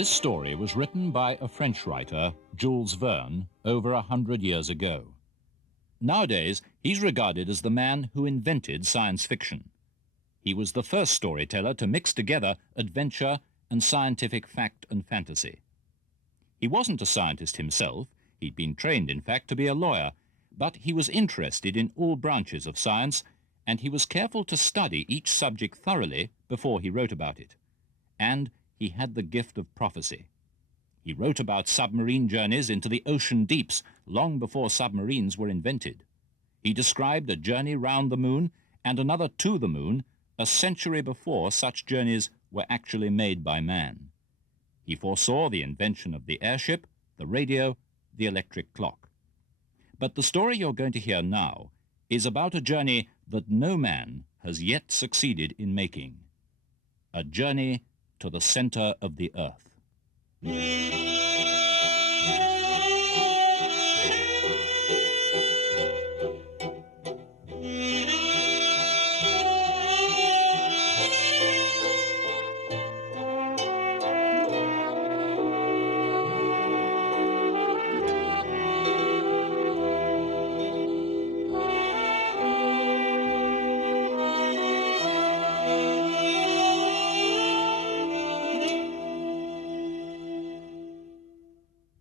This story was written by a French writer, Jules Verne, over 100 years ago. Nowadays, he's regarded as the man who invented science fiction. He was the first storyteller to mix together adventure and scientific fact and fantasy. He wasn't a scientist himself. He'd been trained, in fact, to be a lawyer, but he was interested in all branches of science, and he was careful to study each subject thoroughly before he wrote about it. And he had the gift of prophecy. He wrote about submarine journeys into the ocean deeps long before submarines were invented. He described a journey round the moon and another to the moon a century before such journeys were actually made by man. He foresaw the invention of the airship, the radio, the electric clock. But the story you're going to hear now is about a journey that no man has yet succeeded in making. A journey to the center of the earth.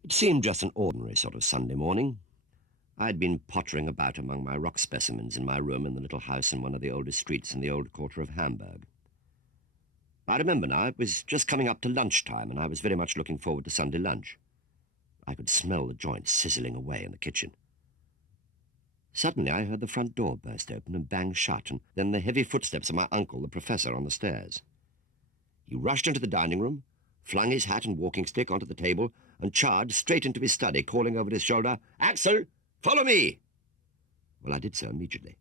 It seemed just an ordinary sort of Sunday morning. I had been pottering about among my rock specimens in my room in the little house in one of the oldest streets in the old quarter of Hamburg. I remember now, it was just coming up to lunchtime, and I was very much looking forward to Sunday lunch. I could smell the joints sizzling away in the kitchen. Suddenly I heard the front door burst open and bang shut, and then the heavy footsteps of my uncle, the professor, on the stairs. He rushed into the dining room, flung his hat and walking stick onto the table, and charged straight into his study, calling over his shoulder, "Axel, follow me!" Well, I did so immediately.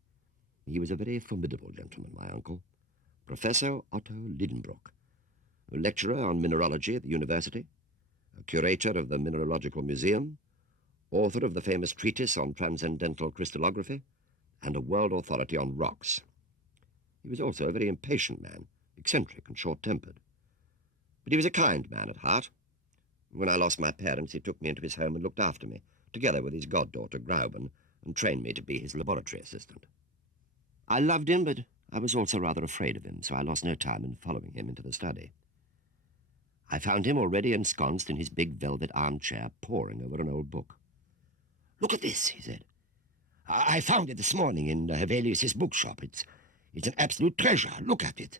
He was a very formidable gentleman, my uncle, Professor Otto Lidenbrock, a lecturer on mineralogy at the university, a curator of the Mineralogical Museum, author of the famous treatise on transcendental crystallography, and a world authority on rocks. He was also a very impatient man, eccentric and short-tempered. But he was a kind man at heart. When I lost my parents, he took me into his home and looked after me, together with his goddaughter, Grauben, and trained me to be his laboratory assistant. I loved him, but I was also rather afraid of him, so I lost no time in following him into the study. I found him already ensconced in his big velvet armchair, poring over an old book. "Look at this," he said. "I found it this morning in Hevelius's bookshop. It's an absolute treasure. Look at it.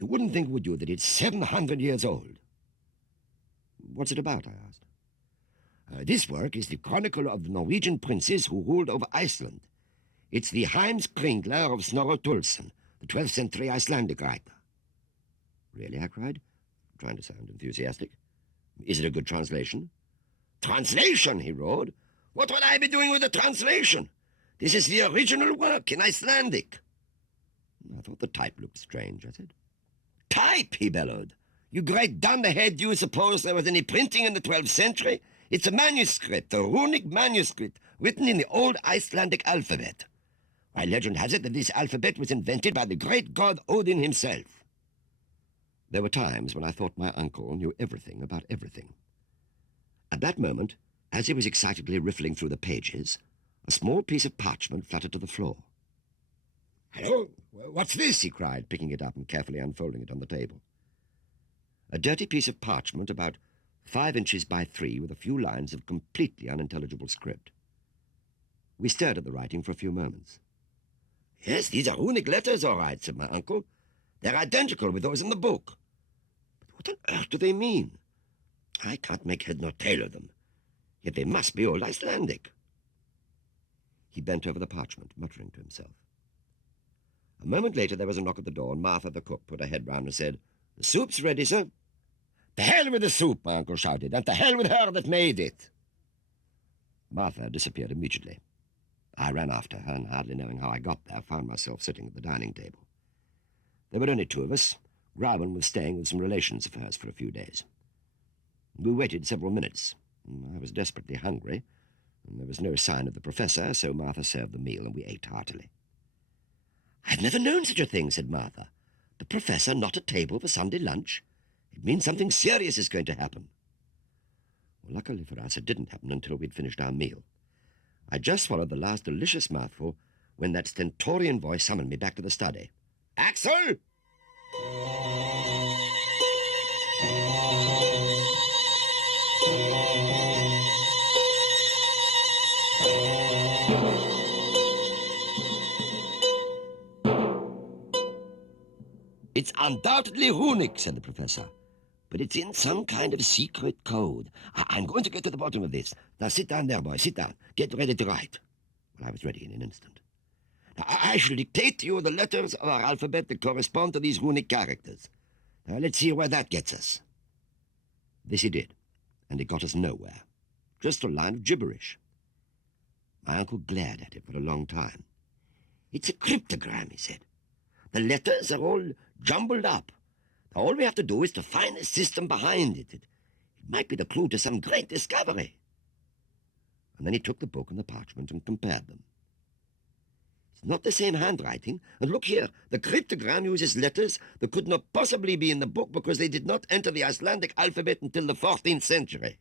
You wouldn't think, would you, that it's 700 years old?" "What's it about?" I asked. This work is the chronicle of the Norwegian princes who ruled over Iceland. It's the Heimskringla of Snorre Turlsson, the 12th century Icelandic writer." "Really?" I cried, trying to sound enthusiastic. "Is it a good translation?" "Translation?" he roared. "What would I be doing with a translation? This is the original work in Icelandic." "I thought the type looked strange," I said. "Type?" he bellowed. "You great dunderhead, do you suppose there was any printing in the 12th century? It's a manuscript, a runic manuscript, written in the old Icelandic alphabet. Why, legend has it that this alphabet was invented by the great god Odin himself." There were times when I thought my uncle knew everything about everything. At that moment, as he was excitedly riffling through the pages, a small piece of parchment fluttered to the floor. "Hello, what's this?" he cried, picking it up and carefully unfolding it on the table. A dirty piece of parchment about 5 inches by 3 with a few lines of completely unintelligible script. We stared at the writing for a few moments. "Yes, these are runic letters, all right," said my uncle. "They're identical with those in the book. But what on earth do they mean? I can't make head nor tail of them. Yet they must be old Icelandic." He bent over the parchment, muttering to himself. A moment later there was a knock at the door, and Martha, the cook, put her head round and said, "The soup's ready, sir." "To hell with the soup," my uncle shouted, "and to hell with her that made it." Martha disappeared immediately. I ran after her, and hardly knowing how I got there, found myself sitting at the dining table. There were only 2 of us. Grauben was staying with some relations of hers for a few days. We waited several minutes. I was desperately hungry, and there was no sign of the professor, so Martha served the meal, and we ate heartily. "I've never known such a thing," said Martha. "The professor not at table for Sunday lunch? It means something serious is going to happen. Well, luckily for us, it didn't happen until we'd finished our meal. I just swallowed the last delicious mouthful when that stentorian voice summoned me back to the study. Axel! It's undoubtedly runic, said the professor. But it's in some kind of secret code. I'm going to get to the bottom of this. Now sit down there, boy, sit down. Get ready to write. Well, I was ready in an instant. Now, I shall dictate to you the letters of our alphabet that correspond to these runic characters. Now, let's see where that gets us. This he did, and it got us nowhere. Just a line of gibberish. My uncle glared at it for a long time. It's a cryptogram, he said. The letters are all jumbled up. All we have to do is to find the system behind it. It might be the clue to some great discovery. And then he took the book and the parchment and compared them. It's not the same handwriting. And look here, the cryptogram uses letters that could not possibly be in the book because they did not enter the Icelandic alphabet until the 14th century.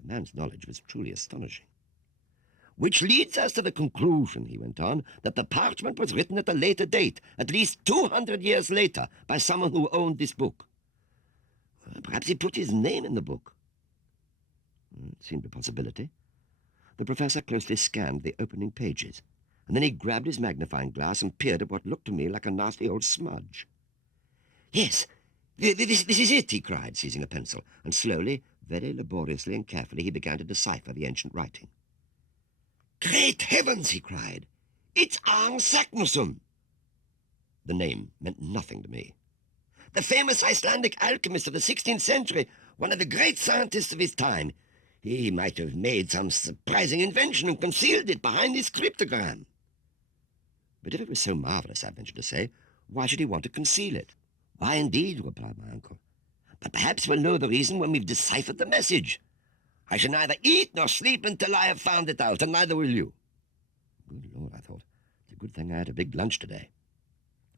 The man's knowledge was truly astonishing. Which leads us to the conclusion, he went on, that the parchment was written at a later date, at least 200 years later, by someone who owned this book. Perhaps he put his name in the book. It seemed a possibility. The professor closely scanned the opening pages, and then he grabbed his magnifying glass and peered at what looked to me like a nasty old smudge. Yes, this is it, he cried, seizing a pencil, and slowly, very laboriously and carefully, he began to decipher the ancient writing. Great heavens, he cried. It's Arn Saknussemm. The name meant nothing to me. The famous Icelandic alchemist of the 16th century, one of the great scientists of his time. He might have made some surprising invention and concealed it behind his cryptogram. But if it was so marvelous, I ventured to say, why should he want to conceal it? Why, indeed, replied my uncle. But perhaps we'll know the reason when we've deciphered the message. I shall neither eat nor sleep until I have found it out, and neither will you. Good Lord, I thought. It's a good thing I had a big lunch today.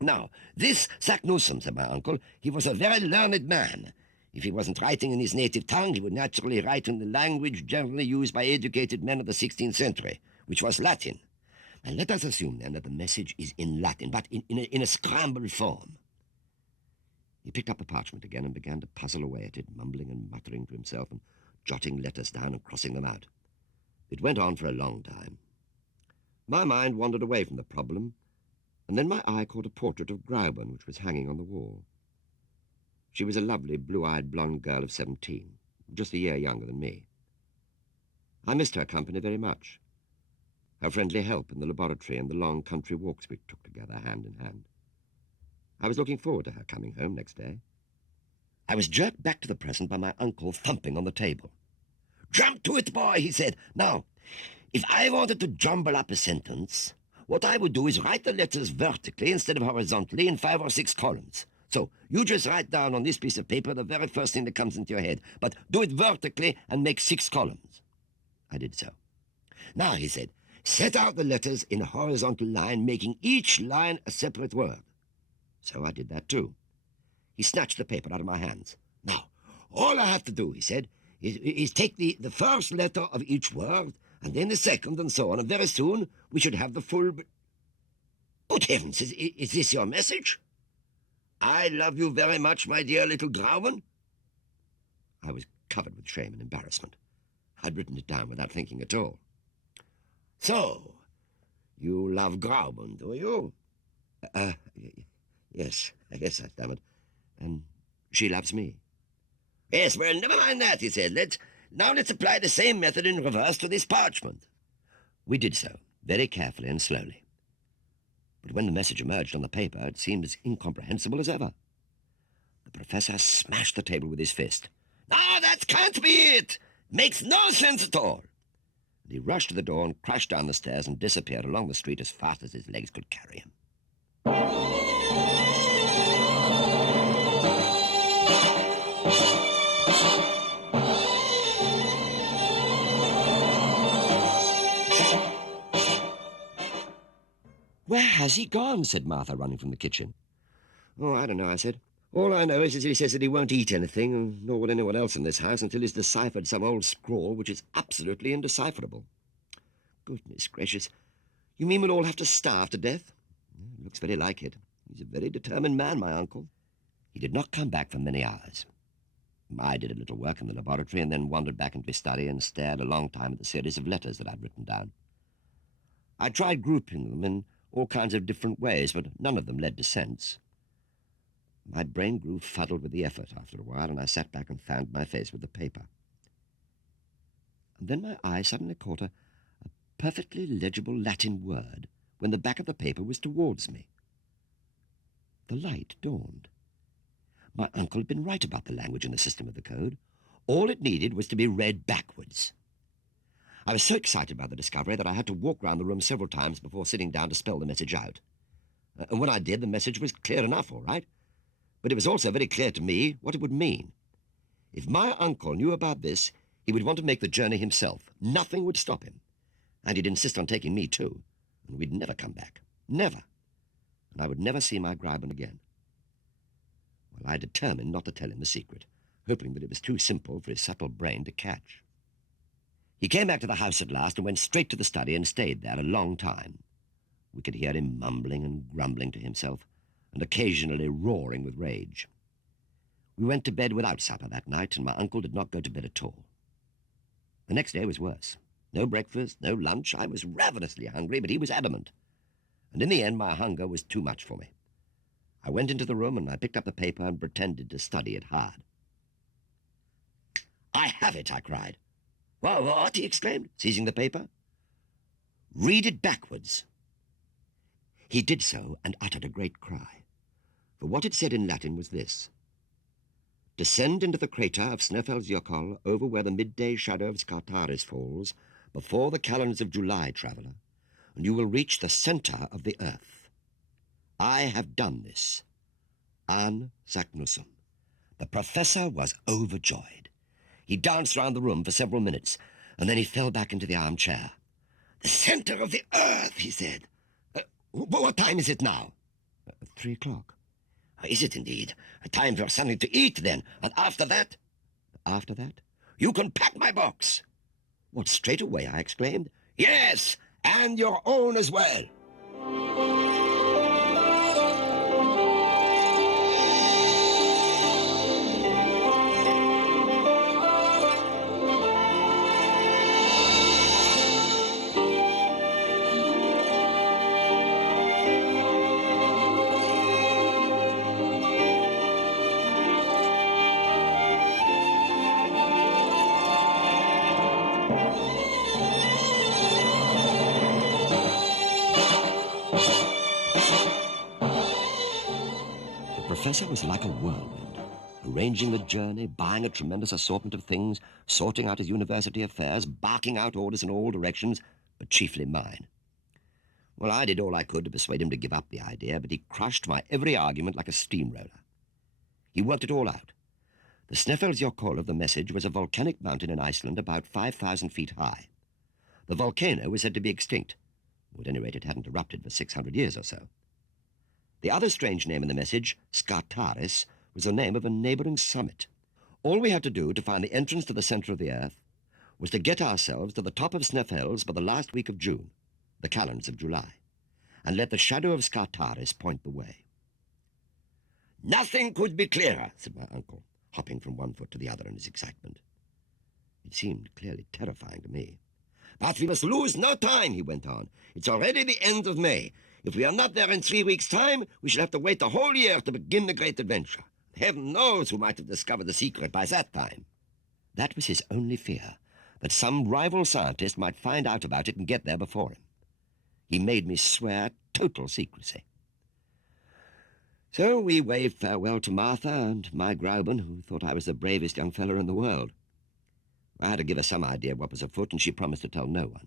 Now, this Saknussemm, said my uncle, he was a very learned man. If he wasn't writing in his native tongue, he would naturally write in the language generally used by educated men of the 16th century, which was Latin. And let us assume, then, that the message is in Latin, but in a scrambled form. He picked up the parchment again and began to puzzle away at it, mumbling and muttering to himself and jotting letters down and crossing them out. It went on for a long time. My mind wandered away from the problem, and then my eye caught a portrait of Grauben, which was hanging on the wall. She was a lovely, blue-eyed, blonde girl of 17, just a year younger than me. I missed her company very much, her friendly help in the laboratory and the long country walks we took together hand in hand. I was looking forward to her coming home next day. I was jerked back to the present by my uncle thumping on the table. Jump to it, boy, he said. Now, if I wanted to jumble up a sentence, what I would do is write the letters vertically instead of horizontally in 5 or 6 columns. So you just write down on this piece of paper the very first thing that comes into your head, but do it vertically and make 6 columns. I did so. Now, he said, set out the letters in a horizontal line, making each line a separate word. So I did that too. He snatched the paper out of my hands. Now, all I have to do, he said, is take the first letter of each word, and then the second, and so on, and very soon we should have the full... Good heavens, is this your message? I love you very much, my dear little Grauben. I was covered with shame and embarrassment. I'd written it down without thinking at all. So, you love Grauben, do you? Yes, I guess I stammered. And she loves me. Yes, well, never mind that, he said. Let's apply the same method in reverse to this parchment. We did so, very carefully and slowly. But when the message emerged on the paper, it seemed as incomprehensible as ever. The professor smashed the table with his fist. No, that can't be it! Makes no sense at all! And he rushed to the door and crashed down the stairs and disappeared along the street as fast as his legs could carry him. Where has he gone? Said Martha, running from the kitchen. Oh, I don't know, I said. All I know is that he says that he won't eat anything, nor will anyone else in this house, until he's deciphered some old scrawl which is absolutely indecipherable. Goodness gracious. You mean we'll all have to starve to death? Looks very like it. He's a very determined man, my uncle. He did not come back for many hours. I did a little work in the laboratory and then wandered back into his study and stared a long time at the series of letters that I'd written down. I tried grouping them in all kinds of different ways, but none of them led to sense. My brain grew fuddled with the effort after a while, and I sat back and found my face with the paper. And then my eye suddenly caught a perfectly legible Latin word when the back of the paper was towards me. The light dawned. My uncle had been right about the language and the system of the code. All it needed was to be read backwards. I was so excited by the discovery that I had to walk round the room several times before sitting down to spell the message out. And when I did, the message was clear enough, all right. But it was also very clear to me what it would mean. If my uncle knew about this, he would want to make the journey himself. Nothing would stop him. And he'd insist on taking me too. And we'd never come back. Never. And I would never see my Greiben again. Well, I determined not to tell him the secret, hoping that it was too simple for his subtle brain to catch. He came back to the house at last and went straight to the study and stayed there a long time. We could hear him mumbling and grumbling to himself, and occasionally roaring with rage. We went to bed without supper that night, and my uncle did not go to bed at all. The next day was worse. No breakfast, no lunch. I was ravenously hungry, but he was adamant. And in the end, my hunger was too much for me. I went into the room, and I picked up the paper and pretended to study it hard. "I have it," I cried. "What?" he exclaimed, seizing the paper. "Read it backwards." He did so and uttered a great cry. For what it said in Latin was this: "Descend into the crater of Sneffelsjökull over where the midday shadow of Scartaris falls, before the calendars of July, traveller, and you will reach the centre of the earth. I have done this. An Saknussum." The professor was overjoyed. He danced round the room for several minutes, and then he fell back into the armchair. "The centre of the earth," he said. What time is it now?" 3 o'clock. "Is it indeed? A time for something to eat, then. And after that?" "After that?" "You can pack my box." "What, straight away?" I exclaimed. "Yes, and your own as well." The professor was like a whirlwind, arranging the journey, buying a tremendous assortment of things, sorting out his university affairs, barking out orders in all directions, but chiefly mine. Well, I did all I could to persuade him to give up the idea, but he crushed my every argument like a steamroller. He worked it all out. The Sneffelsjökull of the message was a volcanic mountain in Iceland about 5,000 feet high. The volcano was said to be extinct, or at any rate it hadn't erupted for 600 years or so. The other strange name in the message, Scartaris, was the name of a neighboring summit. All we had to do to find the entrance to the center of the earth was to get ourselves to the top of Sneffels by the last week of June, the calendars of July, and let the shadow of Scartaris point the way. "Nothing could be clearer," said my uncle, hopping from one foot to the other in his excitement. It seemed clearly terrifying to me. "But we must lose no time," he went on. "It's already the end of May. If we are not there in 3 weeks' time, we shall have to wait a whole year to begin the great adventure. Heaven knows who might have discovered the secret by that time." That was his only fear, that some rival scientist might find out about it and get there before him. He made me swear total secrecy. So we waved farewell to Martha and my Greiben, who thought I was the bravest young fellow in the world. I had to give her some idea of what was afoot, and she promised to tell no one.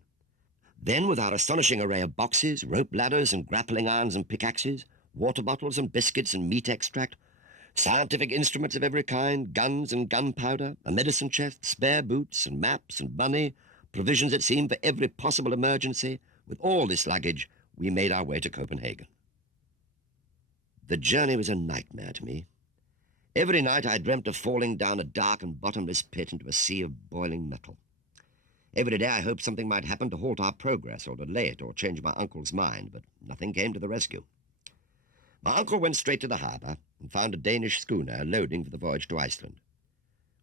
Then, with our astonishing array of boxes, rope ladders and grappling irons and pickaxes, water bottles and biscuits and meat extract, scientific instruments of every kind, guns and gunpowder, a medicine chest, spare boots and maps and money, provisions, it seemed, for every possible emergency, with all this luggage, we made our way to Copenhagen. The journey was a nightmare to me. Every night I dreamt of falling down a dark and bottomless pit into a sea of boiling metal. Every day I hoped something might happen to halt our progress or delay it or change my uncle's mind, but nothing came to the rescue. My uncle went straight to the harbour and found a Danish schooner loading for the voyage to Iceland.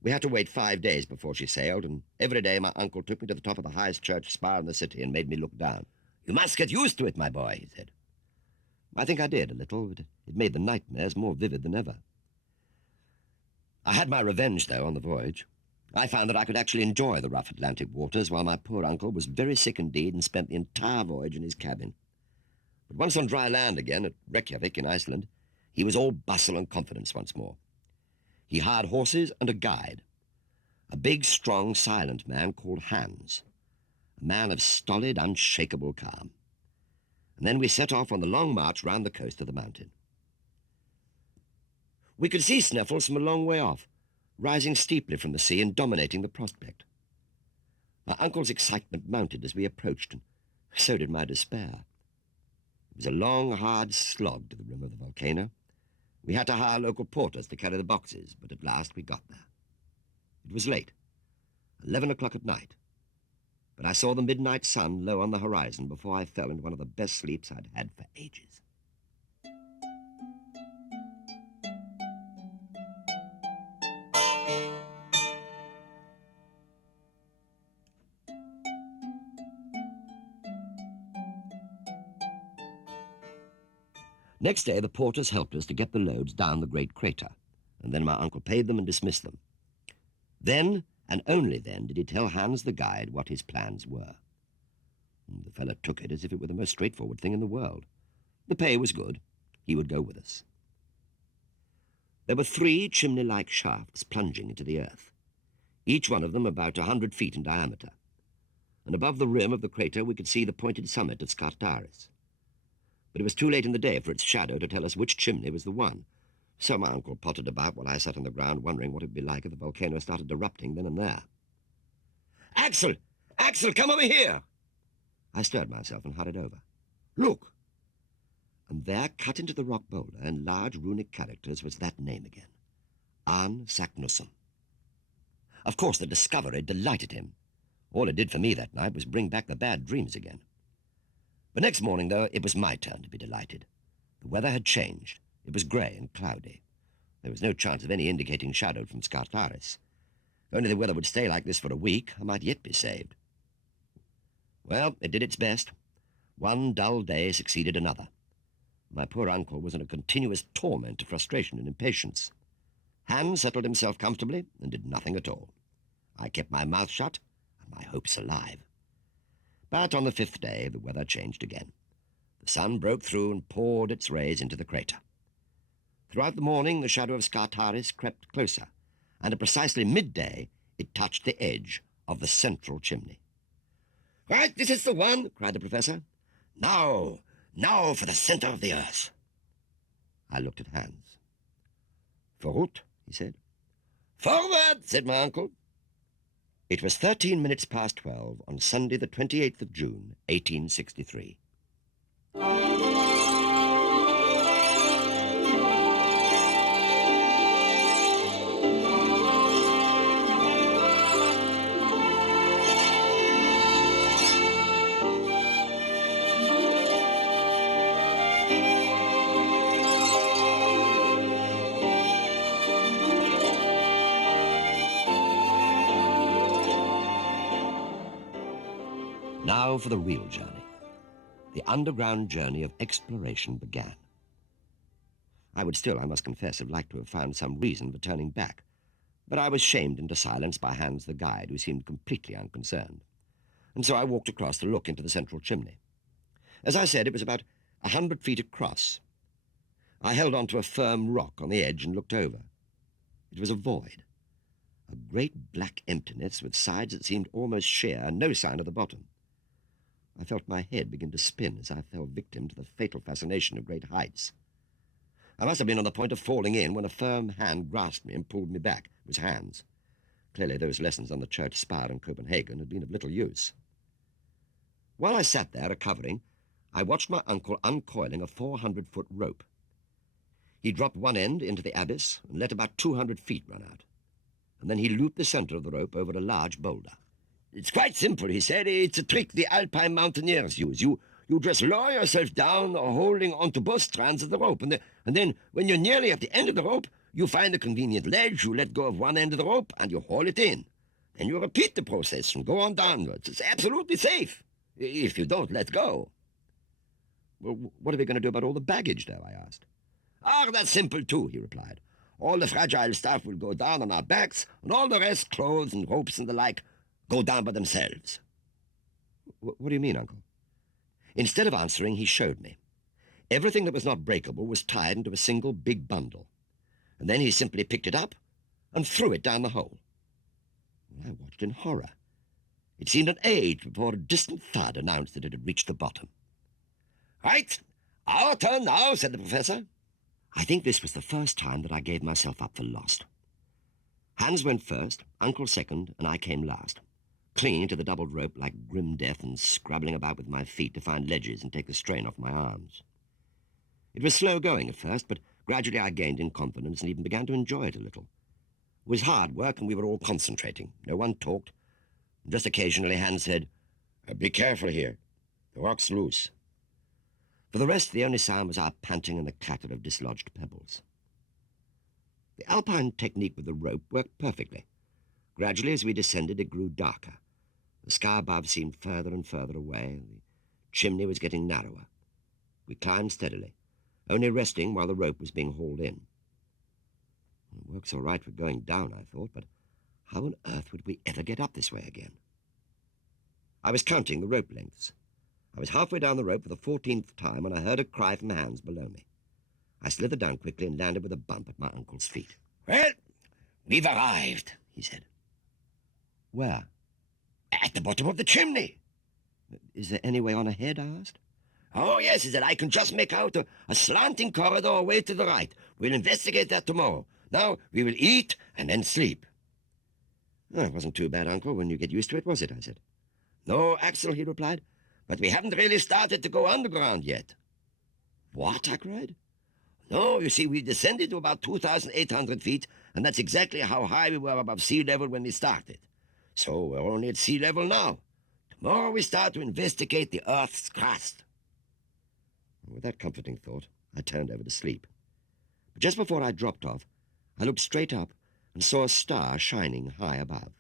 We had to wait 5 days before she sailed, and every day my uncle took me to the top of the highest church spire in the city and made me look down. "You must get used to it, my boy," he said. I think I did, a little, but it made the nightmares more vivid than ever. I had my revenge, though, on the voyage. I found that I could actually enjoy the rough Atlantic waters while my poor uncle was very sick indeed and spent the entire voyage in his cabin. But once on dry land again, at Reykjavik in Iceland, he was all bustle and confidence once more. He hired horses and a guide, a big, strong, silent man called Hans, a man of stolid, unshakable calm. And then we set off on the long march round the coast of the mountain. We could see Sneffels from a long way off, rising steeply from the sea and dominating the prospect. My uncle's excitement mounted as we approached, and so did my despair. It was a long, hard slog to the rim of the volcano. We had to hire local porters to carry the boxes, but at last we got there. It was late, 11 o'clock at night, but I saw the midnight sun low on the horizon before I fell into one of the best sleeps I'd had for ages. Next day, the porters helped us to get the loads down the great crater, and then my uncle paid them and dismissed them. Then, and only then, did he tell Hans the guide what his plans were. The fellow took it as if it were the most straightforward thing in the world. The pay was good. He would go with us. There were 3 chimney-like shafts plunging into the earth, each one of them about 100 feet in diameter, and above the rim of the crater we could see the pointed summit of Skartaris. But it was too late in the day for its shadow to tell us which chimney was the one. So my uncle pottered about while I sat on the ground wondering what it would be like if the volcano started erupting then and there. "Axel! Axel, come over here!" I stirred myself and hurried over. "Look!" And there, cut into the rock boulder in large runic characters, was that name again. Arne Saknussemm. Of course, the discovery delighted him. All it did for me that night was bring back the bad dreams again. But next morning, though, it was my turn to be delighted. The weather had changed. It was grey and cloudy. There was no chance of any indicating shadow from Skartaris. If only the weather would stay like this for a week, I might yet be saved. Well, it did its best. One dull day succeeded another. My poor uncle was in a continuous torment of frustration and impatience. Hans settled himself comfortably and did nothing at all. I kept my mouth shut and my hopes alive. But on the 5th day, the weather changed again. The sun broke through and poured its rays into the crater. Throughout the morning, the shadow of Skartaris crept closer, and at precisely midday, it touched the edge of the central chimney. "Right, this is the one," cried the professor. Now for the center of the earth." I looked at Hans. "Vorut," he said. "Forward," said my uncle. It was 13 minutes past 12 on Sunday the 28th of June, 1863. Now for the real journey. The underground journey of exploration began. I would still, I must confess, have liked to have found some reason for turning back, but I was shamed into silence by Hans the guide, who seemed completely unconcerned. And so I walked across to look into the central chimney. As I said, it was about 100 feet across. I held on to a firm rock on the edge and looked over. It was a void, a great black emptiness with sides that seemed almost sheer and no sign of the bottom. I felt my head begin to spin as I fell victim to the fatal fascination of great heights. I must have been on the point of falling in when a firm hand grasped me and pulled me back. It was Hans. Clearly those lessons on the church spire in Copenhagen had been of little use. While I sat there recovering, I watched my uncle uncoiling a 400-foot rope. He dropped one end into the abyss and let about 200 feet run out. And then he looped the center of the rope over a large boulder. "It's quite simple," he said. "It's a trick the Alpine mountaineers use. You just lower yourself down, holding onto both strands of the rope, and then when you're nearly at the end of the rope, you find a convenient ledge, you let go of one end of the rope, and you haul it in. Then you repeat the process and go on downwards. It's absolutely safe, if you don't let go." "Well, what are we going to do about all the baggage, though?" I asked. "Ah, that's simple, too," he replied. "All the fragile stuff will go down on our backs, and all the rest, clothes and ropes and the like, go down by themselves." What do you mean, Uncle?" Instead of answering, he showed me. Everything that was not breakable was tied into a single big bundle, and then he simply picked it up and threw it down the hole. Well, I watched in horror. It seemed an age before a distant thud announced that it had reached the bottom. "Right, our turn now," said the professor. I think this was the first time that I gave myself up for lost. Hans went first, Uncle second, and I came last, clinging to the doubled rope like grim death and scrabbling about with my feet to find ledges and take the strain off my arms. It was slow going at first, but gradually I gained in confidence and even began to enjoy it a little. It was hard work, and we were all concentrating. No one talked. Just occasionally Hans said, "Be careful here. The rock's loose." For the rest, the only sound was our panting and the clatter of dislodged pebbles. The Alpine technique with the rope worked perfectly. Gradually, as we descended, it grew darker. The sky above seemed further and further away. The chimney was getting narrower. We climbed steadily, only resting while the rope was being hauled in. It works all right for going down, I thought, but how on earth would we ever get up this way again? I was counting the rope lengths. I was halfway down the rope for the 14th time when I heard a cry from Hans below me. I slithered down quickly and landed with a bump at my uncle's feet. "Well, we've arrived," he said. "Where?" "At the bottom of the chimney." "Is there any way on ahead?" I asked. "Oh, yes," he said. "I can just make out a slanting corridor away to the right. We'll investigate that tomorrow. Now we will eat and then sleep." "Oh, it wasn't too bad, Uncle, when you get used to it, was it?" I said. "No, Axel," he replied. "But we haven't really started to go underground yet." "What?" I cried. "No, you see, we descended to about 2,800 feet, and that's exactly how high we were above sea level when we started. So we're only at sea level now. Tomorrow we start to investigate the Earth's crust." With that comforting thought, I turned over to sleep. But just before I dropped off, I looked straight up and saw a star shining high above.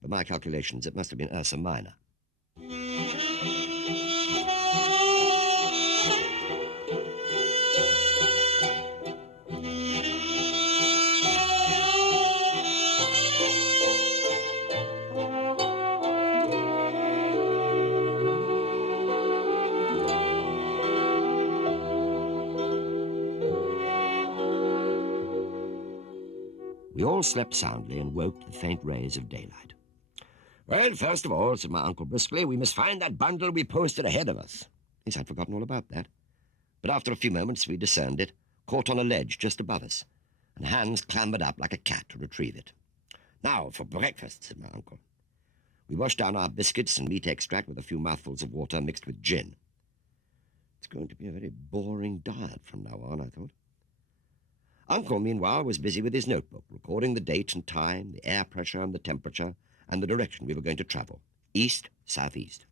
By my calculations, it must have been Ursa Minor. We all slept soundly and woke to the faint rays of daylight. "Well, first of all," said my uncle briskly, "we must find that bundle we posted ahead of us." Yes, I'd forgotten all about that. But after a few moments we discerned it, caught on a ledge just above us, and Hans clambered up like a cat to retrieve it. "Now for breakfast," said my uncle. We washed down our biscuits and meat extract with a few mouthfuls of water mixed with gin. It's going to be a very boring diet from now on, I thought. Uncle, meanwhile, was busy with his notebook, recording the date and time, the air pressure and the temperature, and the direction we were going to travel, east, southeast.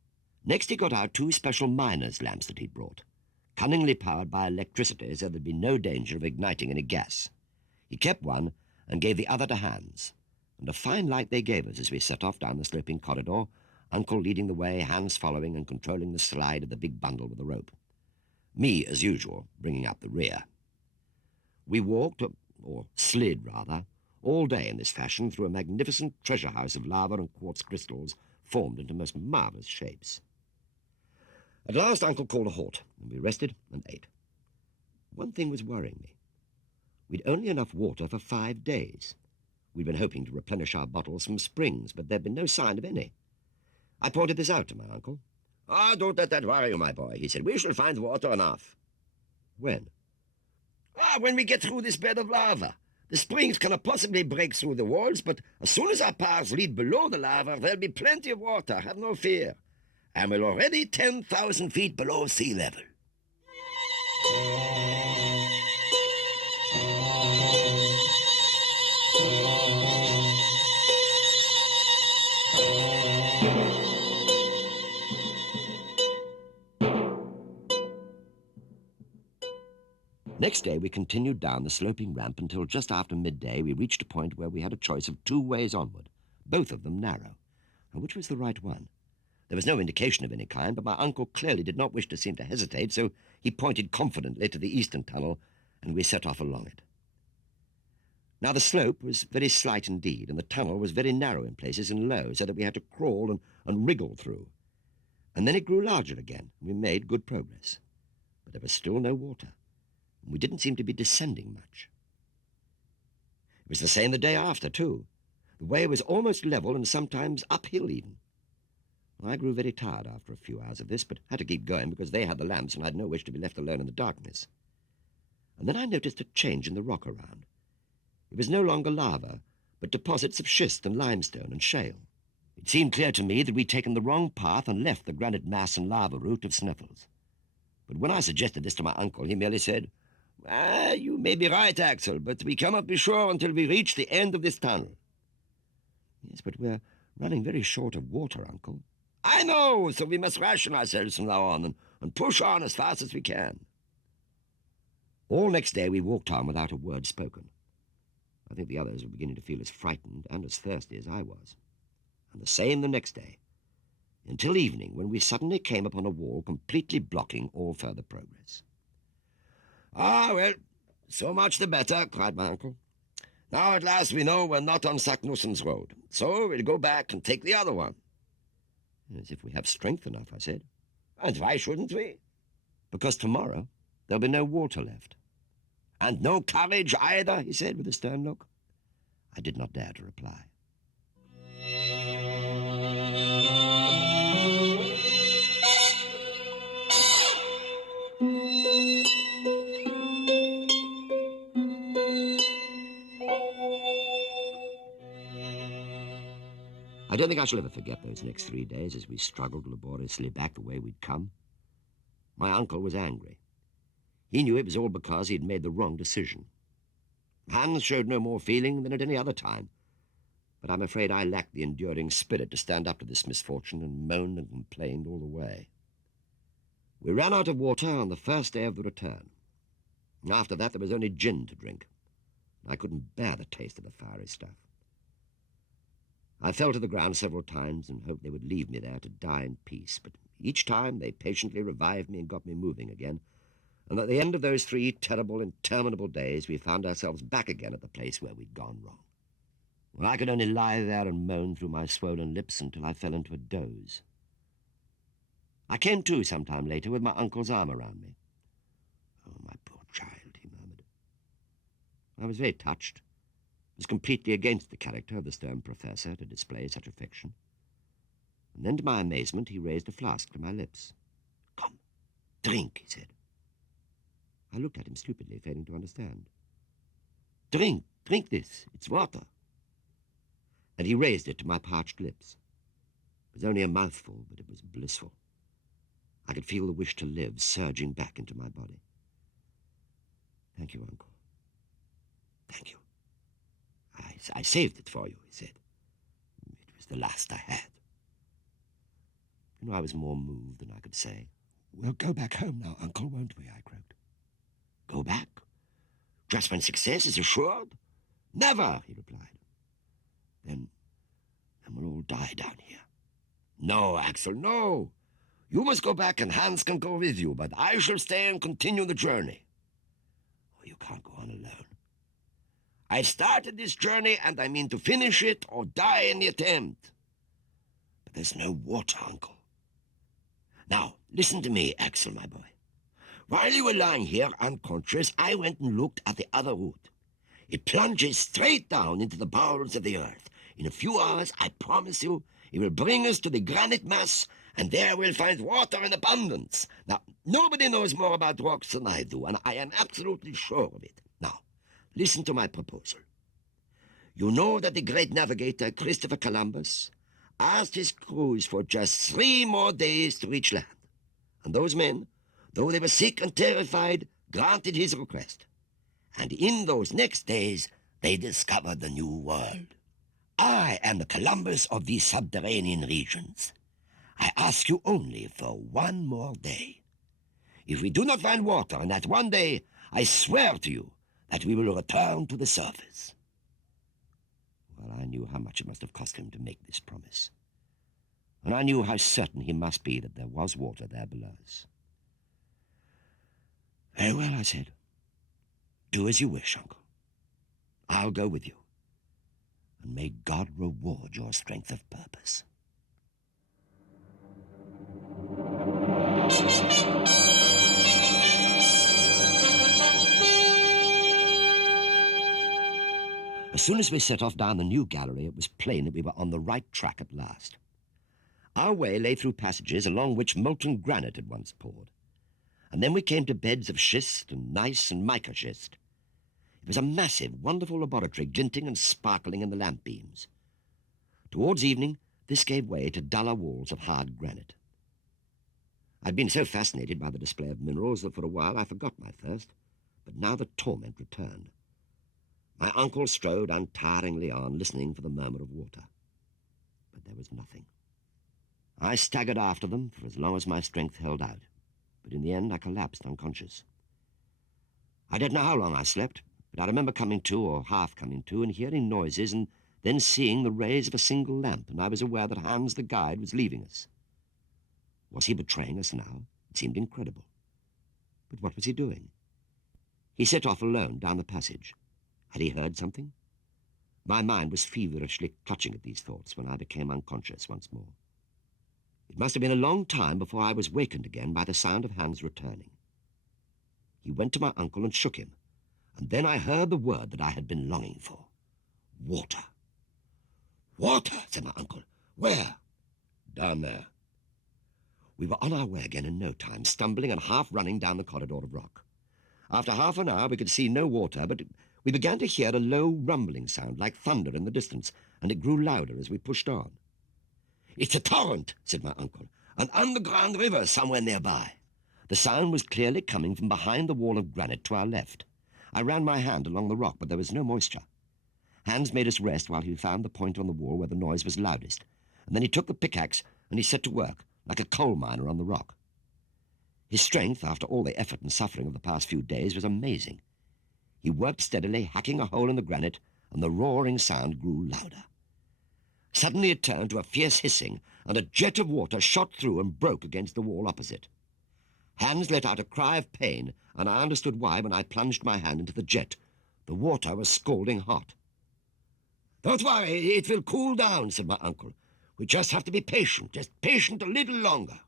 Next he got out 2 special miner's lamps that he'd brought, cunningly powered by electricity so there'd be no danger of igniting any gas. He kept one and gave the other to Hans, and a fine light they gave us as we set off down the sloping corridor, Uncle leading the way, Hans following and controlling the slide of the big bundle with the rope. Me, as usual, bringing up the rear. We walked, or slid rather, all day in this fashion through a magnificent treasure house of lava and quartz crystals formed into most marvellous shapes. At last Uncle called a halt, and we rested and ate. One thing was worrying me. We'd only enough water for 5 days. We'd been hoping to replenish our bottles from springs, but there'd been no sign of any. I pointed this out to my uncle. "Ah, don't let that worry you, my boy," he said. "We shall find water enough." "When?" "When we get through this bed of lava. The springs cannot possibly break through the walls, but as soon as our paths lead below the lava, there'll be plenty of water, have no fear. And we're already 10,000 feet below sea level." Next day we continued down the sloping ramp until just after midday we reached a point where we had a choice of two ways onward, both of them narrow. And which was the right one? There was no indication of any kind, but my uncle clearly did not wish to seem to hesitate, so he pointed confidently to the eastern tunnel, and we set off along it. Now the slope was very slight indeed, and the tunnel was very narrow in places and low, so that we had to crawl and wriggle through. And then it grew larger again, and we made good progress. But there was still no water, and we didn't seem to be descending much. It was the same the day after, too. The way was almost level and sometimes uphill even. I grew very tired after a few hours of this, but had to keep going because they had the lamps and I had no wish to be left alone in the darkness. And then I noticed a change in the rock around. It was no longer lava, but deposits of schist and limestone and shale. It seemed clear to me that we'd taken the wrong path and left the granite mass and lava route of Sniffles. But when I suggested this to my uncle, he merely said, "You may be right, Axel, but we cannot be sure until we reach the end of this tunnel." "Yes, but we're running very short of water, Uncle." "I know, so we must ration ourselves from now on and push on as fast as we can." All next day we walked on without a word spoken. I think the others were beginning to feel as frightened and as thirsty as I was. And the same the next day, until evening, when we suddenly came upon a wall completely blocking all further progress. "Ah, well, so much the better," cried my uncle. "Now at last we know we're not on Saknusson's road, so we'll go back and take the other one." "As if we have strength enough," I said. "And why shouldn't we?" "Because tomorrow there'll be no water left." "And no courage either," he said with a stern look. I did not dare to reply. I don't think I shall ever forget those next 3 days as we struggled laboriously back the way we'd come. My uncle was angry. He knew it was all because he'd made the wrong decision. Hans showed no more feeling than at any other time, but I'm afraid I lacked the enduring spirit to stand up to this misfortune and moaned and complained all the way. We ran out of water on the first day of the return. After that there was only gin to drink. I couldn't bear the taste of the fiery stuff. I fell to the ground several times and hoped they would leave me there to die in peace, but each time they patiently revived me and got me moving again, and at the end of those 3 terrible, interminable days we found ourselves back again at the place where we'd gone wrong. Well, I could only lie there and moan through my swollen lips until I fell into a doze. I came to some time later with my uncle's arm around me. "Oh, my poor child," he murmured. I was very touched. It was completely against the character of the stern professor to display such affection. And then, to my amazement, he raised a flask to my lips. "Come, drink," he said. I looked at him stupidly, failing to understand. "Drink this. It's water." And he raised it to my parched lips. It was only a mouthful, but it was blissful. I could feel the wish to live surging back into my body. "Thank you, Uncle. Thank you. I saved it for you," he said. "It was the last I had." I was more moved than I could say. "We'll go back home now, Uncle, won't we?" I croaked. "Go back? Just when success is assured?" "Never," he replied. Then we'll all die down here." "No, Axel, no. You must go back and Hans can go with you, but I shall stay and continue the journey." "Oh, you can't go on alone." "I've started this journey and I mean to finish it or die in the attempt." "But there's no water, Uncle." "Now, listen to me, Axel, my boy. While you were lying here unconscious, I went and looked at the other route. It plunges straight down into the bowels of the earth. In a few hours, I promise you, it will bring us to the granite mass, and there we'll find water in abundance. Now, nobody knows more about rocks than I do, and I am absolutely sure of it. Now, listen to my proposal. You know that the great navigator Christopher Columbus asked his crews for just 3 more days to reach land. And those men, though they were sick and terrified, granted his request. And in those next days, they discovered the new world. I am the Columbus of these subterranean regions. I ask you only for 1 more day. if we do not find water, and that one day, I swear to you that we will return to the surface." Well, I knew how much it must have cost him to make this promise. And I knew how certain he must be that there was water there below us. "Very well," I said. "Do as you wish, Uncle. I'll go with you. And may God reward your strength of purpose." As soon as we set off down the new gallery, it was plain that we were on the right track at last. Our way lay through passages along which molten granite had once poured. And then we came to beds of schist and gneiss and mica schist. It was a massive, wonderful laboratory, glinting and sparkling in the lamp beams. Towards evening, this gave way to duller walls of hard granite. I'd been so fascinated by the display of minerals that for a while I forgot my thirst, but now the torment returned. My uncle strode untiringly on, listening for the murmur of water. But there was nothing. I staggered after them for as long as my strength held out, but in the end I collapsed unconscious. I don't know how long I slept, but I remember coming to, or half coming to, and hearing noises, and then seeing the rays of a single lamp, and I was aware that Hans the guide was leaving us. Was he betraying us now? It seemed incredible. But what was he doing? He set off alone down the passage. Had he heard something? My mind was feverishly clutching at these thoughts when I became unconscious once more. It must have been a long time before I was wakened again by the sound of Hans returning. He went to my uncle and shook him, and then I heard the word that I had been longing for. Water. "Water," said my uncle. "Where?" "Down there." We were on our way again in no time, stumbling and half running down the corridor of rock. After half an hour we could see no water, but we began to hear a low rumbling sound like thunder in the distance, and it grew louder as we pushed on. "It's a torrent," said my uncle, "an underground river somewhere nearby." The sound was clearly coming from behind the wall of granite to our left. I ran my hand along the rock, but there was no moisture. Hans made us rest while he found the point on the wall where the noise was loudest, and then he took the pickaxe and he set to work, like a coal miner on the rock. His strength, after all the effort and suffering of the past few days, was amazing. He worked steadily, hacking a hole in the granite, and the roaring sound grew louder. Suddenly it turned to a fierce hissing, and a jet of water shot through and broke against the wall opposite. Hans let out a cry of pain, and I understood why when I plunged my hand into the jet. The water was scalding hot. "Don't worry, it will cool down," said my uncle. "We just have to be patient, just patient a little longer."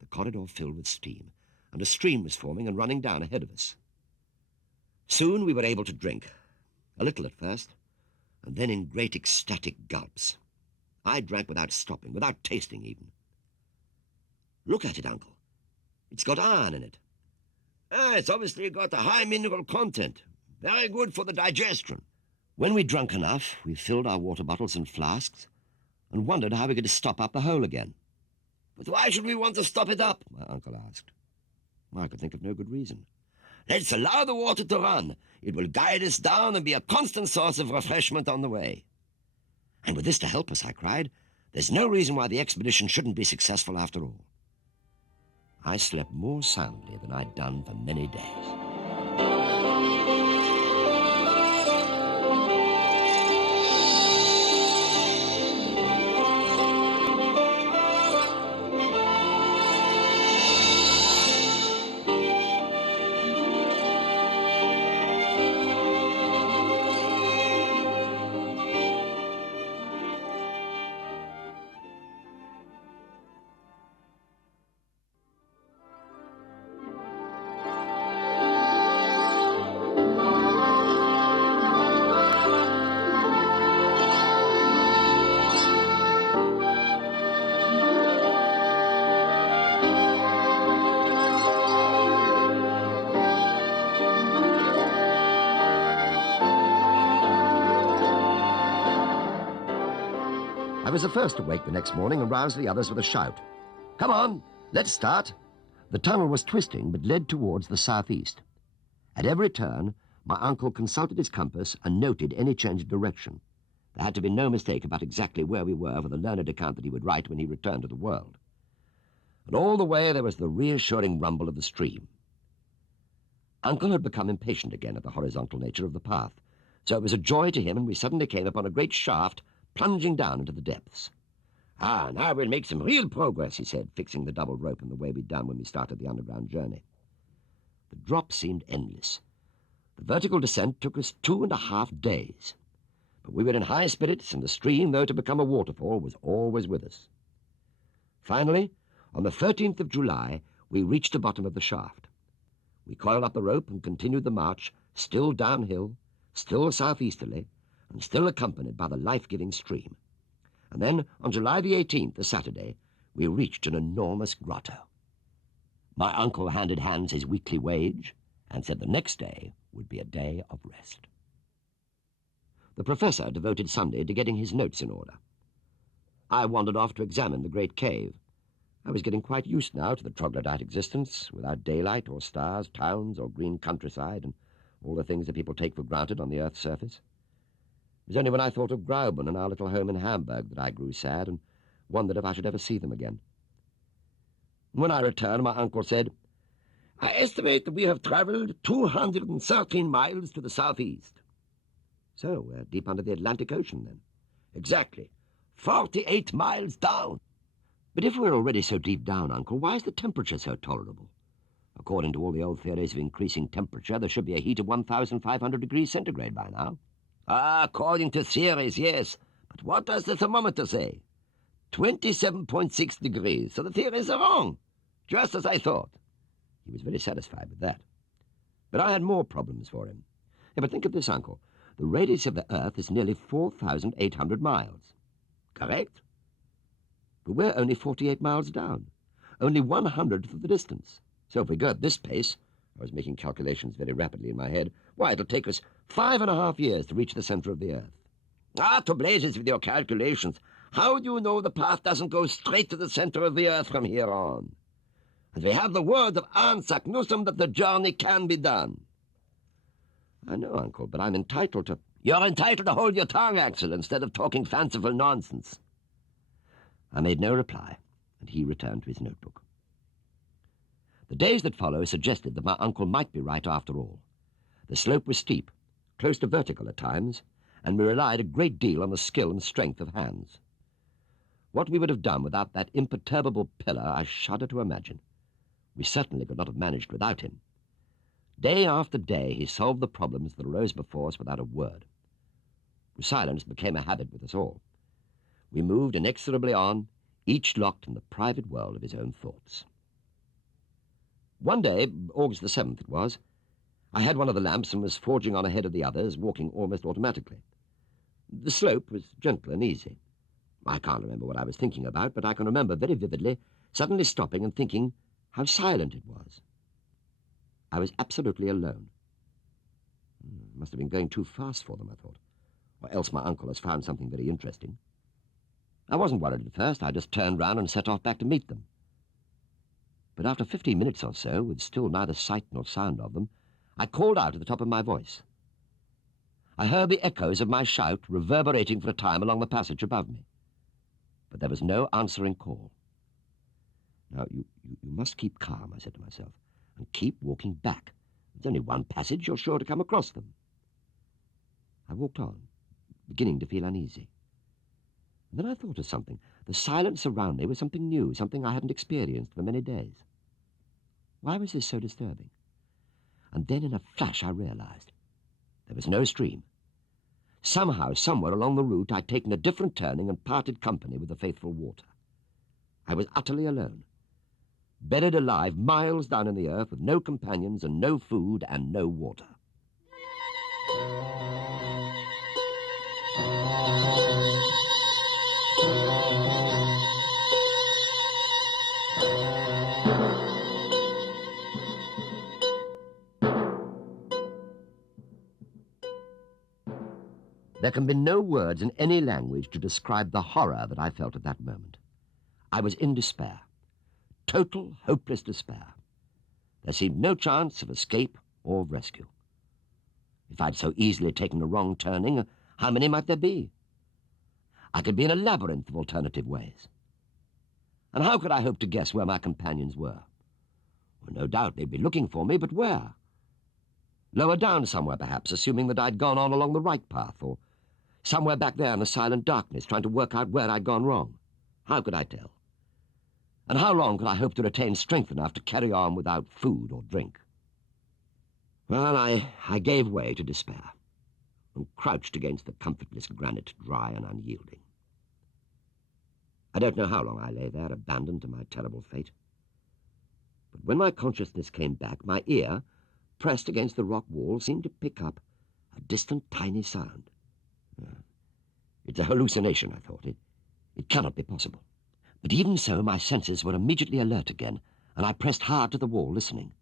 The corridor filled with steam, and a stream was forming and running down ahead of us. Soon we were able to drink, a little at first, and then in great ecstatic gulps. I drank without stopping, without tasting even. "Look at it, Uncle. It's got iron in it." It's obviously got a high mineral content. Very good for the digestion." When we'd drunk enough, we filled our water bottles and flasks and wondered how we could stop up the hole again. "But why should we want to stop it up?" my uncle asked. I could think of no good reason. "Let's allow the water to run. It will guide us down and be a constant source of refreshment on the way." "And with this to help us," I cried, "there's no reason why the expedition shouldn't be successful after all." I slept more soundly than I'd done for many days. I was the first to wake the next morning and roused the others with a shout. "Come on, let's start." The tunnel was twisting but led towards the southeast. At every turn, my uncle consulted his compass and noted any change of direction. There had to be no mistake about exactly where we were for the learned account that he would write when he returned to the world. and all the way there was the reassuring rumble of the stream. Uncle had become impatient again at the horizontal nature of the path, so it was a joy to him, and we suddenly came upon a great shaft plunging down into the depths. "Ah, now we'll make some real progress," he said, fixing the double rope in the way we'd done when we started the underground journey. The drop seemed endless. The vertical descent took us 2.5 days. But we were in high spirits, and the stream, though to become a waterfall, was always with us. Finally, on the 13th of July, we reached the bottom of the shaft. We coiled up the rope and continued the march, still downhill, still southeasterly, and still accompanied by the life-giving stream. And then, on July the 18th, a Saturday, we reached an enormous grotto. My uncle handed Hans his weekly wage and said the next day would be a day of rest. The professor devoted Sunday to getting his notes in order. I wandered off to examine the great cave. I was getting quite used now to the troglodyte existence, without daylight or stars, towns or green countryside, and all the things that people take for granted on the Earth's surface. It was only when I thought of Grauben and our little home in Hamburg that I grew sad and wondered if I should ever see them again. When I returned, my uncle said, "I estimate that we have traveled 213 miles to the southeast." "So we're deep under the Atlantic Ocean, then?" "Exactly. 48 miles down." "But if we're already so deep down, Uncle, why is the temperature so tolerable? According to all the old theories of increasing temperature, there should be a heat of 1,500 degrees centigrade by now." "Ah, according to theories, yes. But what does the thermometer say? 27.6 degrees, so the theories are wrong. Just as I thought." He was very satisfied with that. But I had more problems for him. Yeah, but think of this, Uncle. The radius of the Earth is nearly 4,800 miles. Correct? But we're only 48 miles down, only 100th of the distance. So if we go at this pace, I was making calculations very rapidly in my head, why, it'll take us 5.5 years to reach the center of the Earth. "Ah, to blazes with your calculations. How do you know the path doesn't go straight to the center of the Earth from here on? And we have the word of Arne Saknussemm that the journey can be done." "I know, Uncle, but I'm entitled to—" "You're entitled to hold your tongue, Axel, instead of talking fanciful nonsense." I made no reply, and he returned to his notebook. The days that followed suggested that my uncle might be right after all. The slope was steep, close to vertical at times, and we relied a great deal on the skill and strength of Hans. What we would have done without that imperturbable pillar, I shudder to imagine. We certainly could not have managed without him. Day after day he solved the problems that arose before us without a word. Silence became a habit with us all. We moved inexorably on, each locked in the private world of his own thoughts. One day, August the 7th it was, I had one of the lamps and was forging on ahead of the others, walking almost automatically. The slope was gentle and easy. I can't remember what I was thinking about, but I can remember very vividly suddenly stopping and thinking how silent it was. I was absolutely alone. Must have been going too fast for them, I thought, or else my uncle has found something very interesting. I wasn't worried at first. I just turned round and set off back to meet them. But after 15 minutes or so, with still neither sight nor sound of them, I called out at the top of my voice. I heard the echoes of my shout reverberating for a time along the passage above me. But there was no answering call. "Now, you must keep calm," I said to myself, "and keep walking back. There's only one passage. You're sure to come across them." I walked on, beginning to feel uneasy. And then I thought of something. The silence around me was something new, something I hadn't experienced for many days. Why was this so disturbing? And then in a flash I realized. There was no stream. Somehow, somewhere along the route, I'd taken a different turning and parted company with the faithful water. I was utterly alone, buried alive miles down in the earth with no companions and no food and no water. There can be no words in any language to describe the horror that I felt at that moment. I was in despair, total, hopeless despair. There seemed no chance of escape or of rescue. If I'd so easily taken a wrong turning, how many might there be? I could be in a labyrinth of alternative ways. And how could I hope to guess where my companions were? Well, no doubt they'd be looking for me, but where? Lower down somewhere, perhaps, assuming that I'd gone on along the right path, or somewhere back there in the silent darkness, trying to work out where I'd gone wrong. How could I tell? And how long could I hope to retain strength enough to carry on without food or drink? Well, I gave way to despair and crouched against the comfortless granite, dry and unyielding. I don't know how long I lay there, abandoned to my terrible fate. But when my consciousness came back, my ear, pressed against the rock wall, seemed to pick up a distant, tiny sound. It's a hallucination, I thought. It cannot be possible. But even so, my senses were immediately alert again, and I pressed hard to the wall, listening.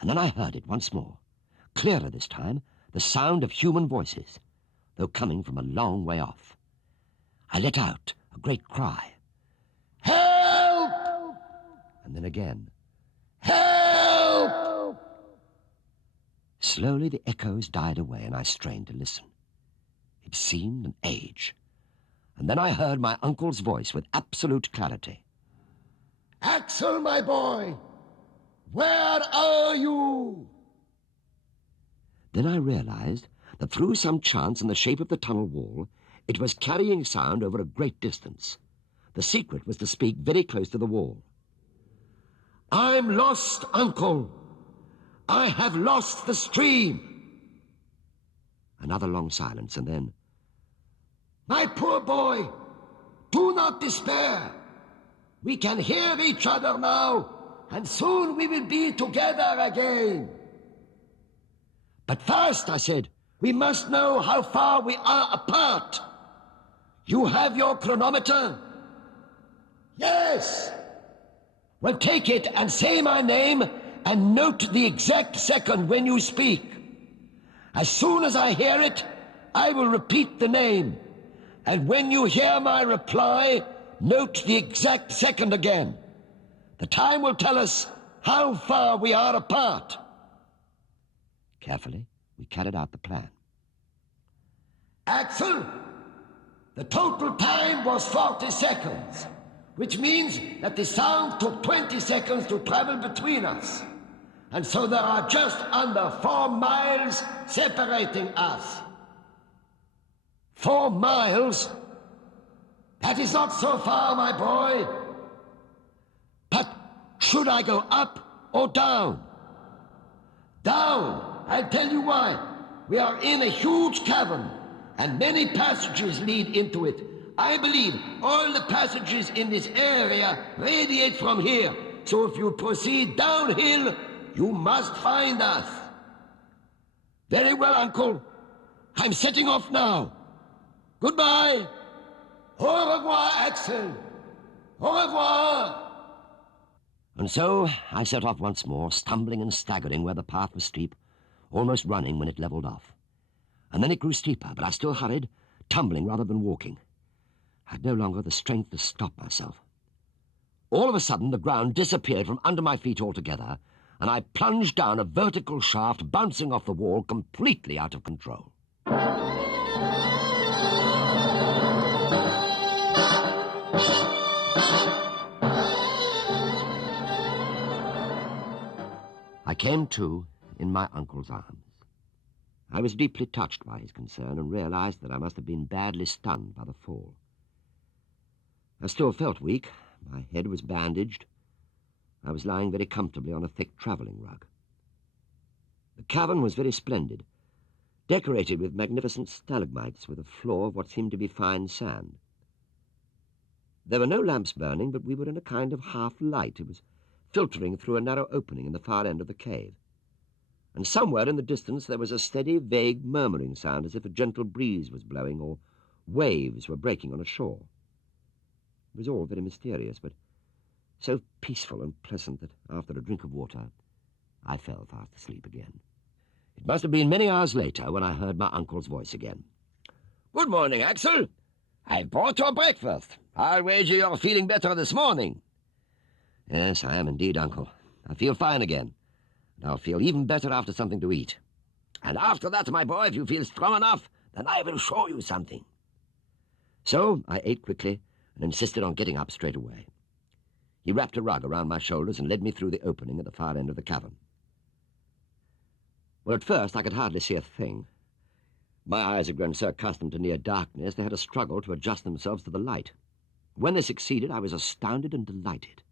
And then I heard it once more, clearer this time, the sound of human voices, though coming from a long way off. I let out a great cry. Help! And then again, help! Slowly the echoes died away, and I strained to listen. It seemed an age. And then I heard my uncle's voice with absolute clarity. Axel, my boy, where are you? Then I realized that through some chance in the shape of the tunnel wall, it was carrying sound over a great distance. The secret was to speak very close to the wall. I'm lost, Uncle. I have lost the stream. Another long silence, and then, my poor boy, do not despair. We can hear each other now, and soon we will be together again. But first, I said, we must know how far we are apart. You have your chronometer? Yes. Well, take it and say my name and note the exact second when you speak. As soon as I hear it, I will repeat the name. And when you hear my reply, note the exact second again. The time will tell us how far we are apart. Carefully, we carried out the plan. Axel, the total time was 40 seconds, which means that the sound took 20 seconds to travel between us. And so there are just under 4 miles separating us. 4 miles? That is not so far, my boy. But should I go up or down? Down. I'll tell you why. We are in a huge cavern, and many passages lead into it. I believe all the passages in this area radiate from here. So if you proceed downhill, you must find us. Very well, Uncle. I'm setting off now. Goodbye. Au revoir, Axel. Au revoir. And so I set off once more, stumbling and staggering where the path was steep, almost running when it leveled off. And then it grew steeper, but I still hurried, tumbling rather than walking. I had no longer the strength to stop myself. All of a sudden, the ground disappeared from under my feet altogether, and I plunged down a vertical shaft, bouncing off the wall, completely out of control. I came to in my uncle's arms. I was deeply touched by his concern and realized that I must have been badly stunned by the fall. I still felt weak. My head was bandaged. I was lying very comfortably on a thick travelling rug. The cavern was very splendid, decorated with magnificent stalagmites with a floor of what seemed to be fine sand. There were no lamps burning, but we were in a kind of half-light. It was filtering through a narrow opening in the far end of the cave. And somewhere in the distance there was a steady, vague murmuring sound, as if a gentle breeze was blowing or waves were breaking on a shore. It was all very mysterious, but so peaceful and pleasant that after a drink of water, I fell fast asleep again. It must have been many hours later when I heard my uncle's voice again. "Good morning, Axel. I've brought your breakfast. I'll wager you're feeling better this morning." "Yes, I am indeed, Uncle. I feel fine again. And I'll feel even better after something to eat." "And after that, my boy, if you feel strong enough, then I will show you something." So I ate quickly and insisted on getting up straight away. He wrapped a rug around my shoulders and led me through the opening at the far end of the cavern. Well, at first I could hardly see a thing. My eyes had grown so accustomed to near darkness they had a struggle to adjust themselves to the light. When they succeeded, I was astounded and delighted.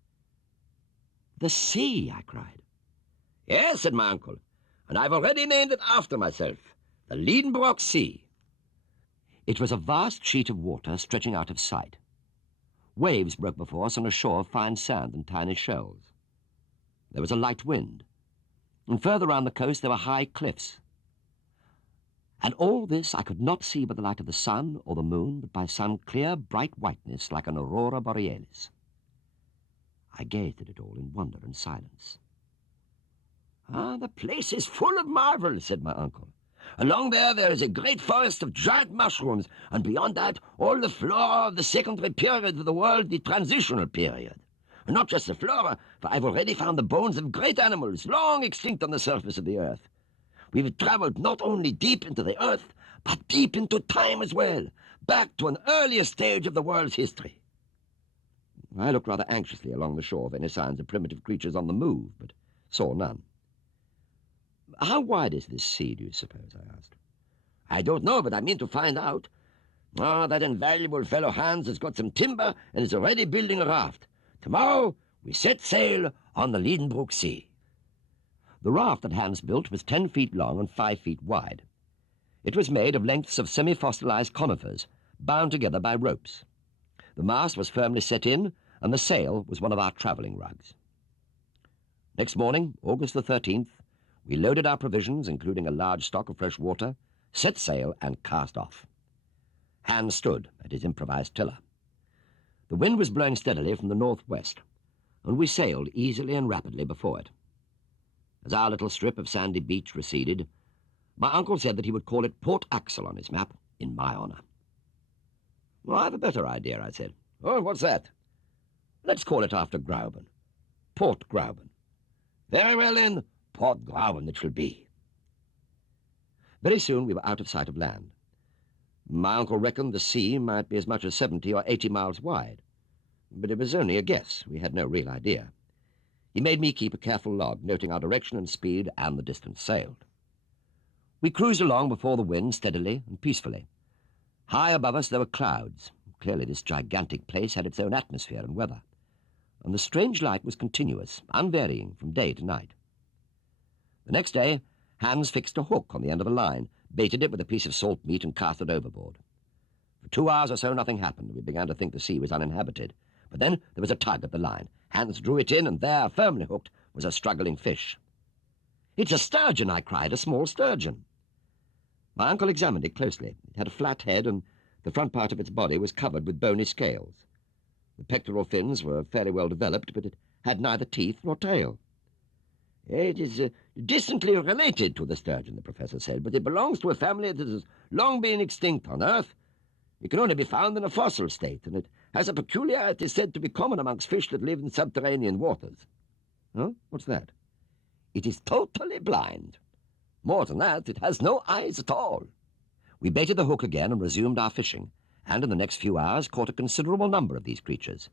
"The sea!" I cried. "Yes," said my uncle, "and I've already named it after myself, the Liedenbrock Sea." It was a vast sheet of water stretching out of sight. Waves broke before us on a shore of fine sand and tiny shells. There was a light wind, and further round the coast there were high cliffs. And all this I could not see by the light of the sun or the moon, but by some clear, bright whiteness like an aurora borealis. I gazed at it all in wonder and silence. "Ah, the place is full of marvels," said my uncle. "Along there is a great forest of giant mushrooms, and beyond that, all the flora of the secondary period of the world, the transitional period. And not just the flora, for I've already found the bones of great animals, long extinct on the surface of the earth. We've traveled not only deep into the earth, but deep into time as well, back to an earlier stage of the world's history." I looked rather anxiously along the shore for any signs of primitive creatures on the move, but saw none. "How wide is this sea, do you suppose?" I asked. "I don't know, but I mean to find out. Oh, that invaluable fellow Hans has got some timber and is already building a raft. Tomorrow we set sail on the Liedenbrock Sea." The raft that Hans built was 10 feet long and 5 feet wide. It was made of lengths of semi-fossilized conifers, bound together by ropes. The mast was firmly set in, and the sail was one of our travelling rugs. Next morning, August the 13th, we loaded our provisions, including a large stock of fresh water, set sail, and cast off. Hans stood at his improvised tiller. The wind was blowing steadily from the northwest, and we sailed easily and rapidly before it. As our little strip of sandy beach receded, my uncle said that he would call it Port Axel on his map, in my honour. "Well, I have a better idea," I said. "Oh, what's that?" "Let's call it after Grauben. Port Grauben." "Very well, then, Port Grauben it shall be." Very soon we were out of sight of land. My uncle reckoned the sea might be as much as 70 or 80 miles wide, but it was only a guess. We had no real idea. He made me keep a careful log, noting our direction and speed and the distance sailed. We cruised along before the wind steadily and peacefully. High above us there were clouds. Clearly this gigantic place had its own atmosphere and weather, and the strange light was continuous, unvarying from day to night. The next day, Hans fixed a hook on the end of a line, baited it with a piece of salt meat and cast it overboard. For 2 hours or so nothing happened. We began to think the sea was uninhabited. But then there was a tug at the line. Hans drew it in, and there, firmly hooked, was a struggling fish. "It's a sturgeon," I cried, "a small sturgeon." My uncle examined it closely. It had a flat head, and the front part of its body was covered with bony scales. The pectoral fins were fairly well developed, but it had neither teeth nor tail. "It is distantly related to the sturgeon," the professor said, "but it belongs to a family that has long been extinct on Earth. It can only be found in a fossil state, and it has a peculiarity said to be common amongst fish that live in subterranean waters." "Huh? What's that?" "It is totally blind. More than that, it has no eyes at all." We baited the hook again and resumed our fishing, and in the next few hours caught a considerable number of these creatures.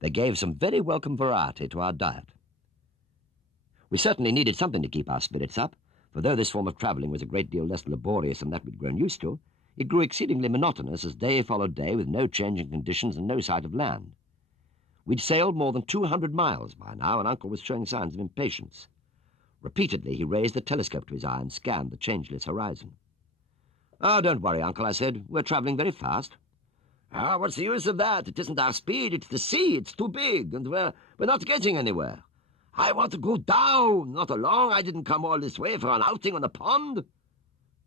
They gave some very welcome variety to our diet. We certainly needed something to keep our spirits up, for though this form of travelling was a great deal less laborious than that we'd grown used to, it grew exceedingly monotonous as day followed day with no change in conditions and no sight of land. We'd sailed more than 200 miles by now, and Uncle was showing signs of impatience. Repeatedly he raised the telescope to his eye and scanned the changeless horizon. "Oh, don't worry, Uncle," I said. "We're travelling very fast." "Ah, what's the use of that? It isn't our speed, it's the sea. It's too big, and we're not getting anywhere. I want to go down, not along. I didn't come all this way for an outing on the pond."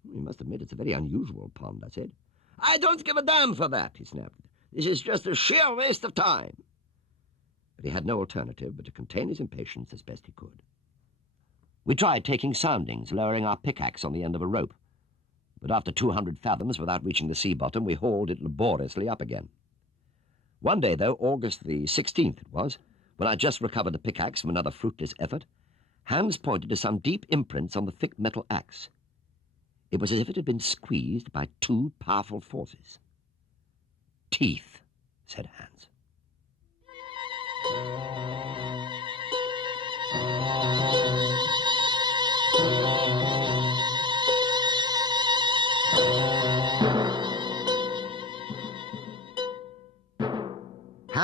"You must admit it's a very unusual pond," I said. "I don't give a damn for that," he snapped. "This is just a sheer waste of time." But he had no alternative but to contain his impatience as best he could. We tried taking soundings, lowering our pickaxe on the end of a rope. But after 200 fathoms without reaching the sea bottom, we hauled it laboriously up again. One day, though, August the 16th it was, when I just recovered the pickaxe from another fruitless effort, Hans pointed to some deep imprints on the thick metal axe. It was as if it had been squeezed by 2 powerful forces. "Teeth," said Hans.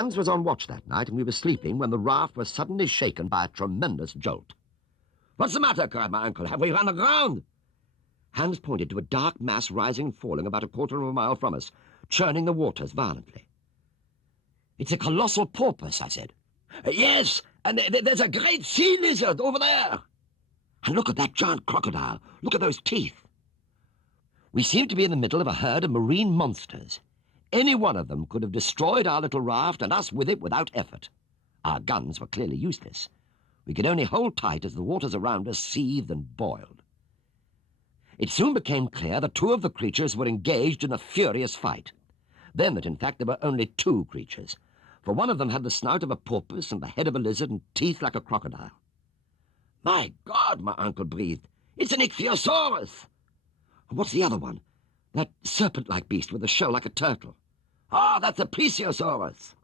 Hans was on watch that night, and we were sleeping when the raft was suddenly shaken by a tremendous jolt. "What's the matter?" cried my uncle. "Have we run aground?" Hans pointed to a dark mass rising and falling about a quarter of a mile from us, churning the waters violently. "It's a colossal porpoise," I said. "Yes, and there's a great sea lizard over there. And look at that giant crocodile. Look at those teeth." We seemed to be in the middle of a herd of marine monsters. Any one of them could have destroyed our little raft and us with it without effort. Our guns were clearly useless. We could only hold tight as the waters around us seethed and boiled. It soon became clear that two of the creatures were engaged in a furious fight. Then that, in fact, there were only two creatures, for one of them had the snout of a porpoise and the head of a lizard and teeth like a crocodile. "My God," my uncle breathed, "it's an ichthyosaurus!" "What's the other one? That serpent-like beast with a shell like a turtle." "Ah, that's a plesiosaurus."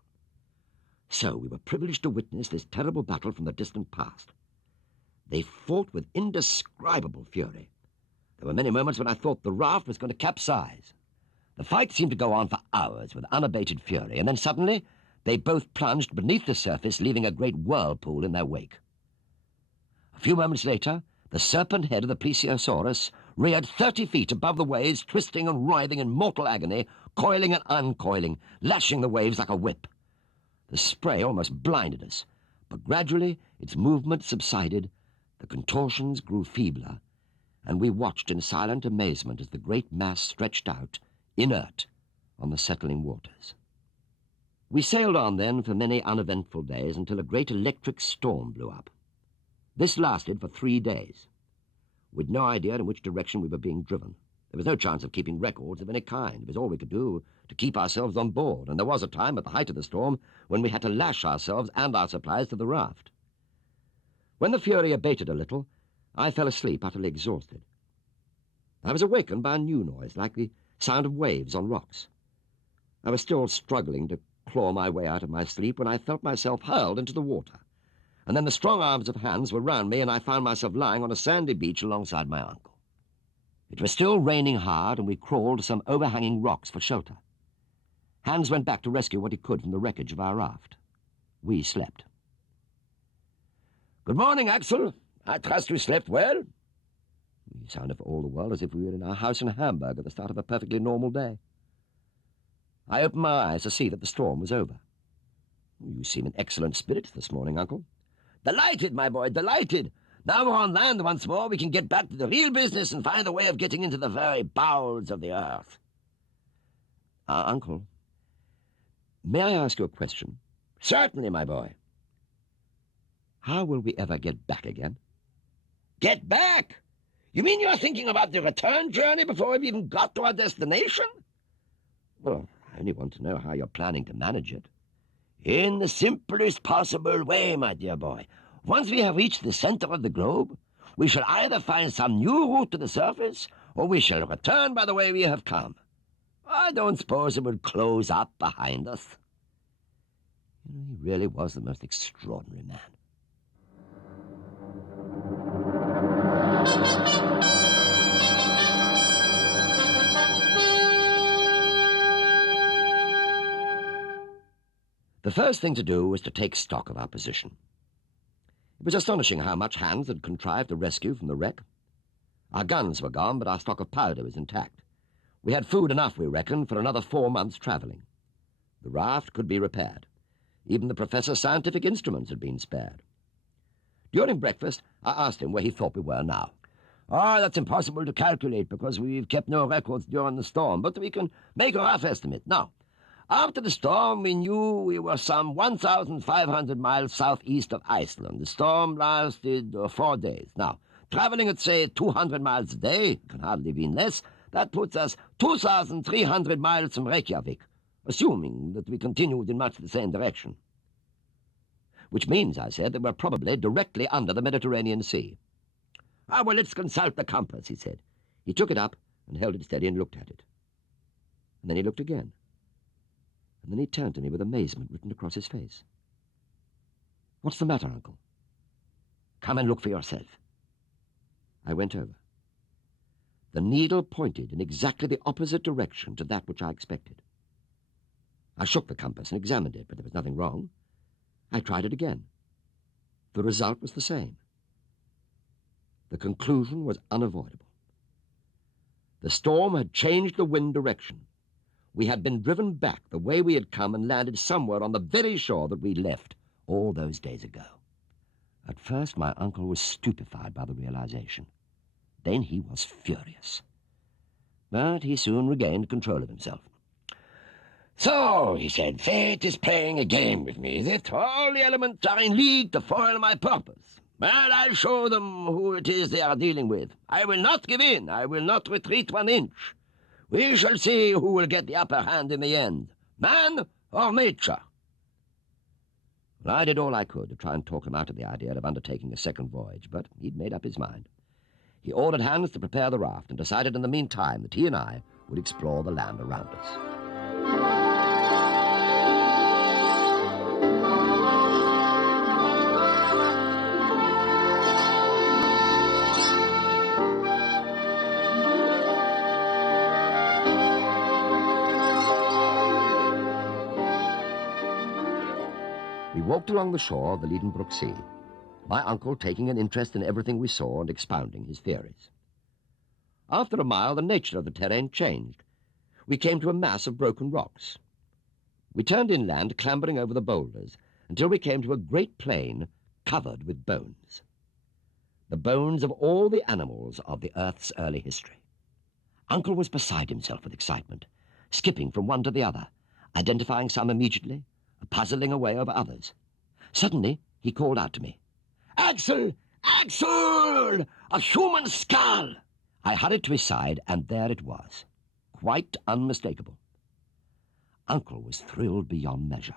So we were privileged to witness this terrible battle from the distant past. They fought with indescribable fury. There were many moments when I thought the raft was going to capsize. The fight seemed to go on for hours with unabated fury, and then suddenly they both plunged beneath the surface, leaving a great whirlpool in their wake. A few moments later, the serpent head of the plesiosaurus reared 30 feet above the waves, twisting and writhing in mortal agony, coiling and uncoiling, lashing the waves like a whip. The spray almost blinded us, but gradually its movement subsided, the contortions grew feebler, and we watched in silent amazement as the great mass stretched out, inert, on the settling waters. We sailed on then for many uneventful days until a great electric storm blew up. This lasted for 3 days. We'd no idea in which direction we were being driven. There was no chance of keeping records of any kind. It was all we could do to keep ourselves on board, and there was a time at the height of the storm when we had to lash ourselves and our supplies to the raft. When the fury abated a little, I fell asleep utterly exhausted. I was awakened by a new noise, like the sound of waves on rocks. I was still struggling to claw my way out of my sleep when I felt myself hurled into the water. And then the strong arms of Hans were round me, and I found myself lying on a sandy beach alongside my uncle. It was still raining hard, and we crawled to some overhanging rocks for shelter. Hans went back to rescue what he could from the wreckage of our raft. We slept. "Good morning, Axel. I trust you slept well." We sounded for all the world as if we were in our house in Hamburg at the start of a perfectly normal day. I opened my eyes to see that the storm was over. "You seem in excellent spirits this morning, Uncle." "Delighted, my boy, delighted. Now we're on land once more, we can get back to the real business and find a way of getting into the very bowels of the earth." Uncle, may I ask you a question?" "Certainly, my boy." "How will we ever get back again?" "Get back? You mean you're thinking about the return journey before we've even got to our destination?" "Well, I only want to know how you're planning to manage it." "In the simplest possible way, my dear boy. Once we have reached the center of the globe, we shall either find some new route to the surface, or we shall return by the way we have come. I don't suppose it will close up behind us." He really was the most extraordinary man. The first thing to do was to take stock of our position. It was astonishing how much Hans had contrived to rescue from the wreck. Our guns were gone, but our stock of powder was intact. We had food enough, we reckoned, for another 4 months' travelling. The raft could be repaired. Even the professor's scientific instruments had been spared. During breakfast, I asked him where he thought we were now. "Oh, that's impossible to calculate because we've kept no records during the storm, but we can make a rough estimate. Now, after the storm, we knew we were some 1,500 miles southeast of Iceland. The storm lasted 4 days. Now, traveling at, say, 200 miles a day, can hardly have been less, that puts us 2,300 miles from Reykjavik, assuming that we continued in much the same direction." "Which means," I said, "that we're probably directly under the Mediterranean Sea." "Well, let's consult the compass," he said. He took it up and held it steady and looked at it. And then he looked again. And then he turned to me with amazement written across his face. "What's the matter, Uncle?" "Come and look for yourself." I went over. The needle pointed in exactly the opposite direction to that which I expected. I shook the compass and examined it, but there was nothing wrong. I tried it again. The result was the same. The conclusion was unavoidable. The storm had changed the wind direction. We had been driven back the way we had come and landed somewhere on the very shore that we left all those days ago. At first, my uncle was stupefied by the realization. Then he was furious. But he soon regained control of himself. "So," he said, "fate is playing a game with me, is it? All the elements are in league to foil my purpose. Well, I'll show them who it is they are dealing with. I will not give in. I will not retreat 1 inch. We shall see who will get the upper hand in the end, man or nature." Well, I did all I could to try and talk him out of the idea of undertaking a second voyage, but he'd made up his mind. He ordered hands to prepare the raft and decided in the meantime that he and I would explore the land around us. We walked along the shore of the Liedenbrook Sea, my uncle taking an interest in everything we saw and expounding his theories. After a mile, the nature of the terrain changed. We came to a mass of broken rocks. We turned inland, clambering over the boulders, until we came to a great plain covered with bones. The bones of all the animals of the Earth's early history. Uncle was beside himself with excitement, skipping from one to the other, identifying some immediately, puzzling away over others. Suddenly, he called out to me, "Axel! Axel! A human skull!" I hurried to his side, and there it was, quite unmistakable. Uncle was thrilled beyond measure.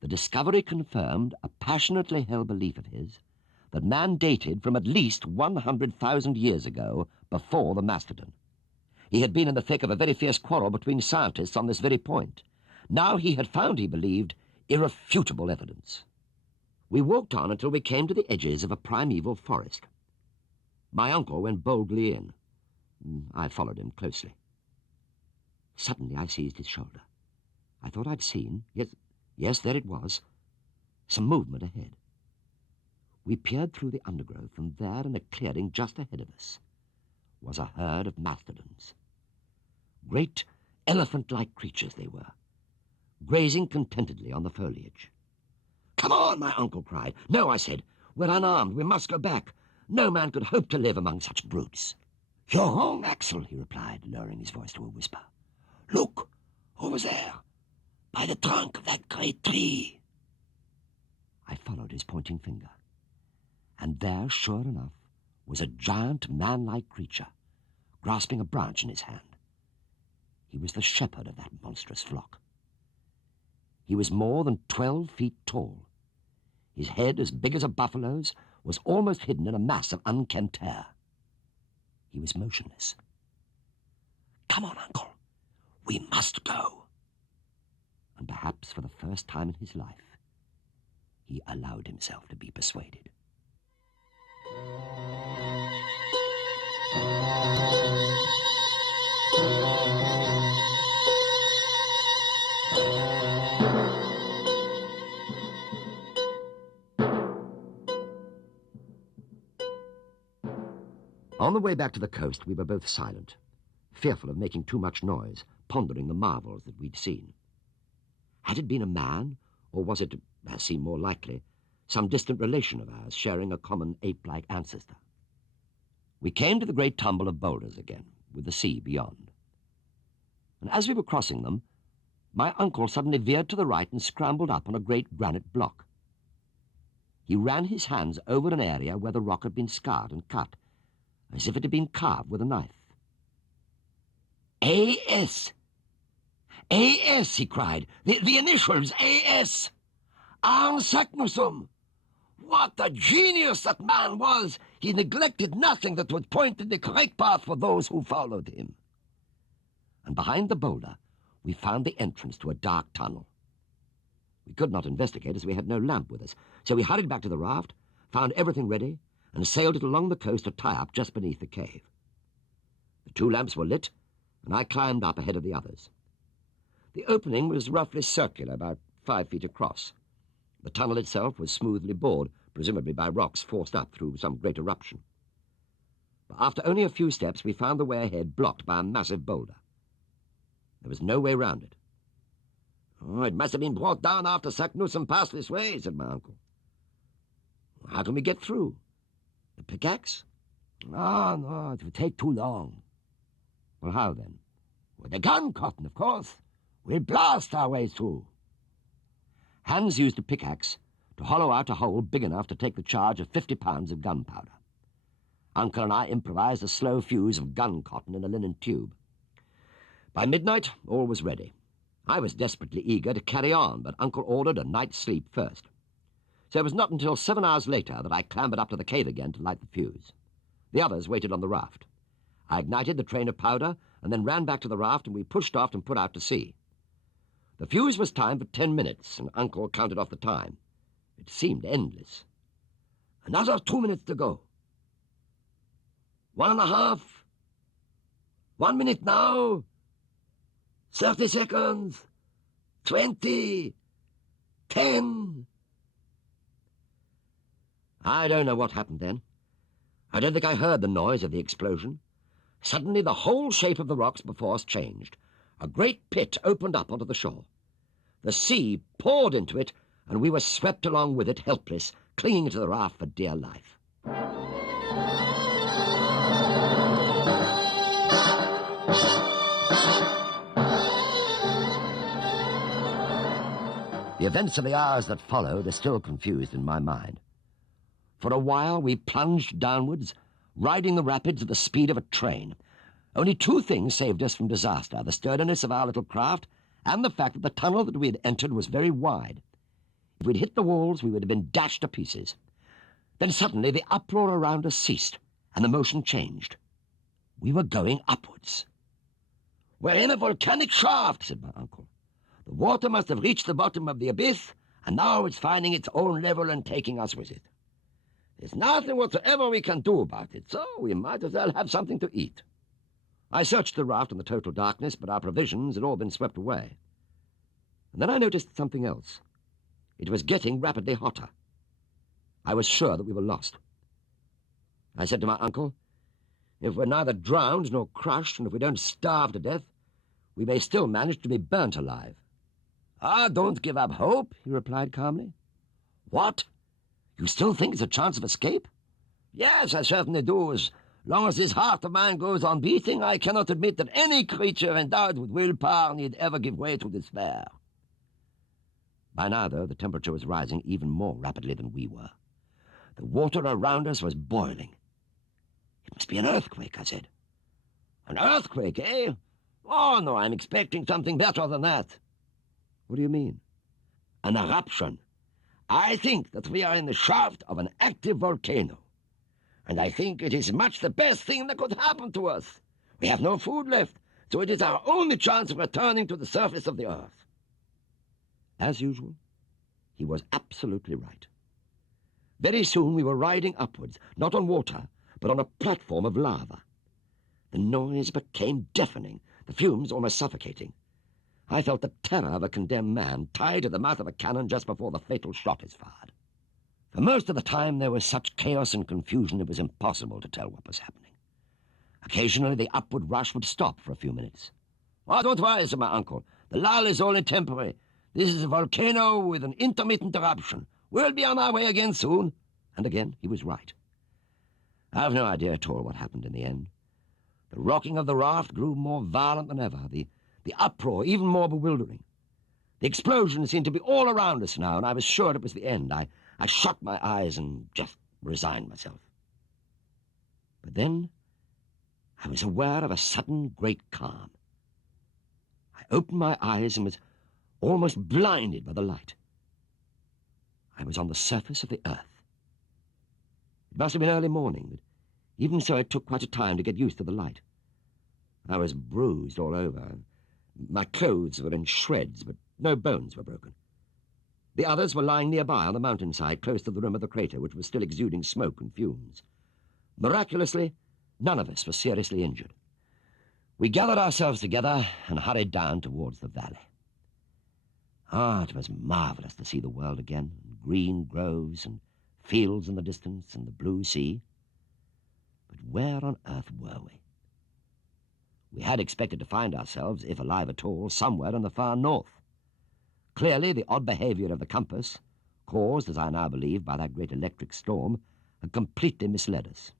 The discovery confirmed a passionately held belief of his that man dated from at least 100,000 years ago, before the mastodon. He had been in the thick of a very fierce quarrel between scientists on this very point. Now he had found, he believed, irrefutable evidence. We walked on until we came to the edges of a primeval forest. My uncle went boldly in. I followed him closely. Suddenly I seized his shoulder. I thought I'd seen, yes, there it was, some movement ahead. We peered through the undergrowth, and there, in a clearing just ahead of us, was a herd of mastodons. Great elephant-like creatures they were, grazing contentedly on the foliage. "Come on," my uncle cried. "No," I said. "We're unarmed. We must go back. No man could hope to live among such brutes." "You're wrong, Axel," he replied, lowering his voice to a whisper. "Look, over there, by the trunk of that great tree." I followed his pointing finger, and there, sure enough, was a giant man-like creature, grasping a branch in his hand. He was the shepherd of that monstrous flock. He was more than 12 feet tall. His head, as big as a buffalo's, was almost hidden in a mass of unkempt hair. He was motionless. "Come on, Uncle. We must go." And perhaps for the first time in his life, he allowed himself to be persuaded. On the way back to the coast, we were both silent, fearful of making too much noise, pondering the marvels that we'd seen. Had it been a man, or was it, as seemed more likely, some distant relation of ours sharing a common ape-like ancestor? We came to the great tumble of boulders again, with the sea beyond. And as we were crossing them, my uncle suddenly veered to the right and scrambled up on a great granite block. He ran his hands over an area where the rock had been scarred and cut, as if it had been carved with a knife. "A.S. A.S., he cried. The initials, A.S. Arn Saknusum. What a genius that man was! He neglected nothing that would point in the correct path for those who followed him." And behind the boulder, we found the entrance to a dark tunnel. We could not investigate as we had no lamp with us, so we hurried back to the raft, found everything ready, and sailed it along the coast to tie up just beneath the cave. The 2 lamps were lit, and I climbed up ahead of the others. The opening was roughly circular, about 5 feet across. The tunnel itself was smoothly bored, presumably by rocks forced up through some great eruption. But after only a few steps, we found the way ahead blocked by a massive boulder. There was no way round it. "Oh, it must have been brought down after Saknussemm passed this way," said my uncle. "How can we get through? The pickaxe?" "No, no, it would take too long." "Well, how then?" "With the gun cotton, of course. We'll blast our way through." Hans used a pickaxe to hollow out a hole big enough to take the charge of 50 pounds of gunpowder. Uncle and I improvised a slow fuse of gun cotton in a linen tube. By midnight, all was ready. I was desperately eager to carry on, but Uncle ordered a night's sleep first. So it was not until 7 hours later that I clambered up to the cave again to light the fuse. The others waited on the raft. I ignited the train of powder and then ran back to the raft, and we pushed off and put out to sea. The fuse was timed for 10 minutes, and Uncle counted off the time. It seemed endless. "Another 2 minutes to go. 1.5. 1 minute now. 30 seconds. 20. 10. I don't know what happened then. I don't think I heard the noise of the explosion. Suddenly the whole shape of the rocks before us changed. A great pit opened up onto the shore. The sea poured into it, and we were swept along with it, helpless, clinging to the raft for dear life. The events of the hours that followed are still confused in my mind. For a while we plunged downwards, riding the rapids at the speed of a train. Only 2 things saved us from disaster: the sturdiness of our little craft and the fact that the tunnel that we had entered was very wide. If we'd hit the walls, we would have been dashed to pieces. Then suddenly the uproar around us ceased, and the motion changed. We were going upwards. "We're in a volcanic shaft," said my uncle. "The water must have reached the bottom of the abyss, and now it's finding its own level and taking us with it. There's nothing whatsoever we can do about it, so we might as well have something to eat." I searched the raft in the total darkness, but our provisions had all been swept away. And then I noticed something else. It was getting rapidly hotter. I was sure that we were lost. I said to my uncle, "If we're neither drowned nor crushed, and if we don't starve to death, we may still manage to be burnt alive." "Ah, don't give up hope," he replied calmly. "What? You still think there's a chance of escape?" "Yes, I certainly do. As long as this heart of mine goes on beating, I cannot admit that any creature endowed with willpower need ever give way to despair." By now, though, the temperature was rising even more rapidly than we were. The water around us was boiling. "It must be an earthquake," I said. "An earthquake, eh? Oh, no, I'm expecting something better than that." "What do you mean?" "An eruption. I think that we are in the shaft of an active volcano. And I think it is much the best thing that could happen to us. We have no food left, so it is our only chance of returning to the surface of the earth." As usual, he was absolutely right. Very soon we were riding upwards, not on water, but on a platform of lava. The noise became deafening, the fumes almost suffocating. I felt the terror of a condemned man tied to the mouth of a cannon just before the fatal shot is fired. For most of the time there was such chaos and confusion it was impossible to tell what was happening. Occasionally the upward rush would stop for a few minutes. "Oh, don't worry," said my uncle. "The lull is only temporary. This is a volcano with an intermittent eruption. We'll be on our way again soon." And again he was right. I have no idea at all what happened in the end. The rocking of the raft grew more violent than ever, the uproar even more bewildering. The explosion seemed to be all around us now, and I was sure it was the end. I shut my eyes and just resigned myself. But then I was aware of a sudden great calm. I opened my eyes and was almost blinded by the light. I was on the surface of the earth. It must have been early morning, but even so it took quite a time to get used to the light. I was bruised all over. My clothes were in shreds, but no bones were broken. The others were lying nearby on the mountainside, close to the rim of the crater, which was still exuding smoke and fumes. Miraculously, none of us was seriously injured. We gathered ourselves together and hurried down towards the valley. Ah, it was marvellous to see the world again, and green groves and fields in the distance and the blue sea. But where on earth were we? We had expected to find ourselves, if alive at all, somewhere in the far north. Clearly, the odd behaviour of the compass, caused, as I now believe, by that great electric storm, had completely misled us.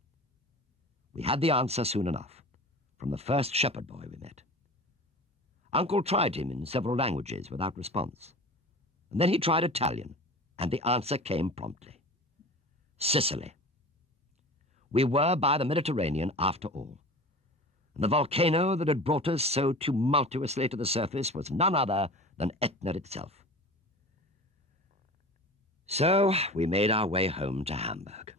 We had the answer soon enough, from the first shepherd boy we met. Uncle tried him in several languages without response, and then he tried Italian, and the answer came promptly. Sicily. We were by the Mediterranean after all, and the volcano that had brought us so tumultuously to the surface was none other than Etna itself. So we made our way home to Hamburg.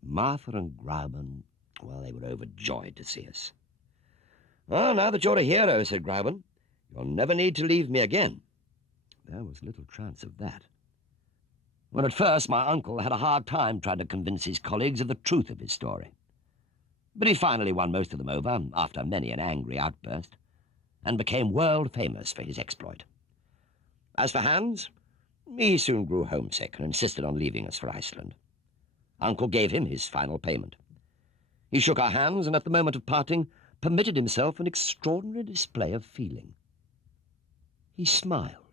Martha and Grauben, well, they were overjoyed to see us. "Oh, now that you're a hero," said Grauben, "you'll never need to leave me again." There was little chance of that. When at first my uncle had a hard time trying to convince his colleagues of the truth of his story. But he finally won most of them over, after many an angry outburst, and became world famous for his exploit. As for Hans, he soon grew homesick and insisted on leaving us for Iceland. Uncle gave him his final payment. He shook our hands and at the moment of parting permitted himself an extraordinary display of feeling. He smiled.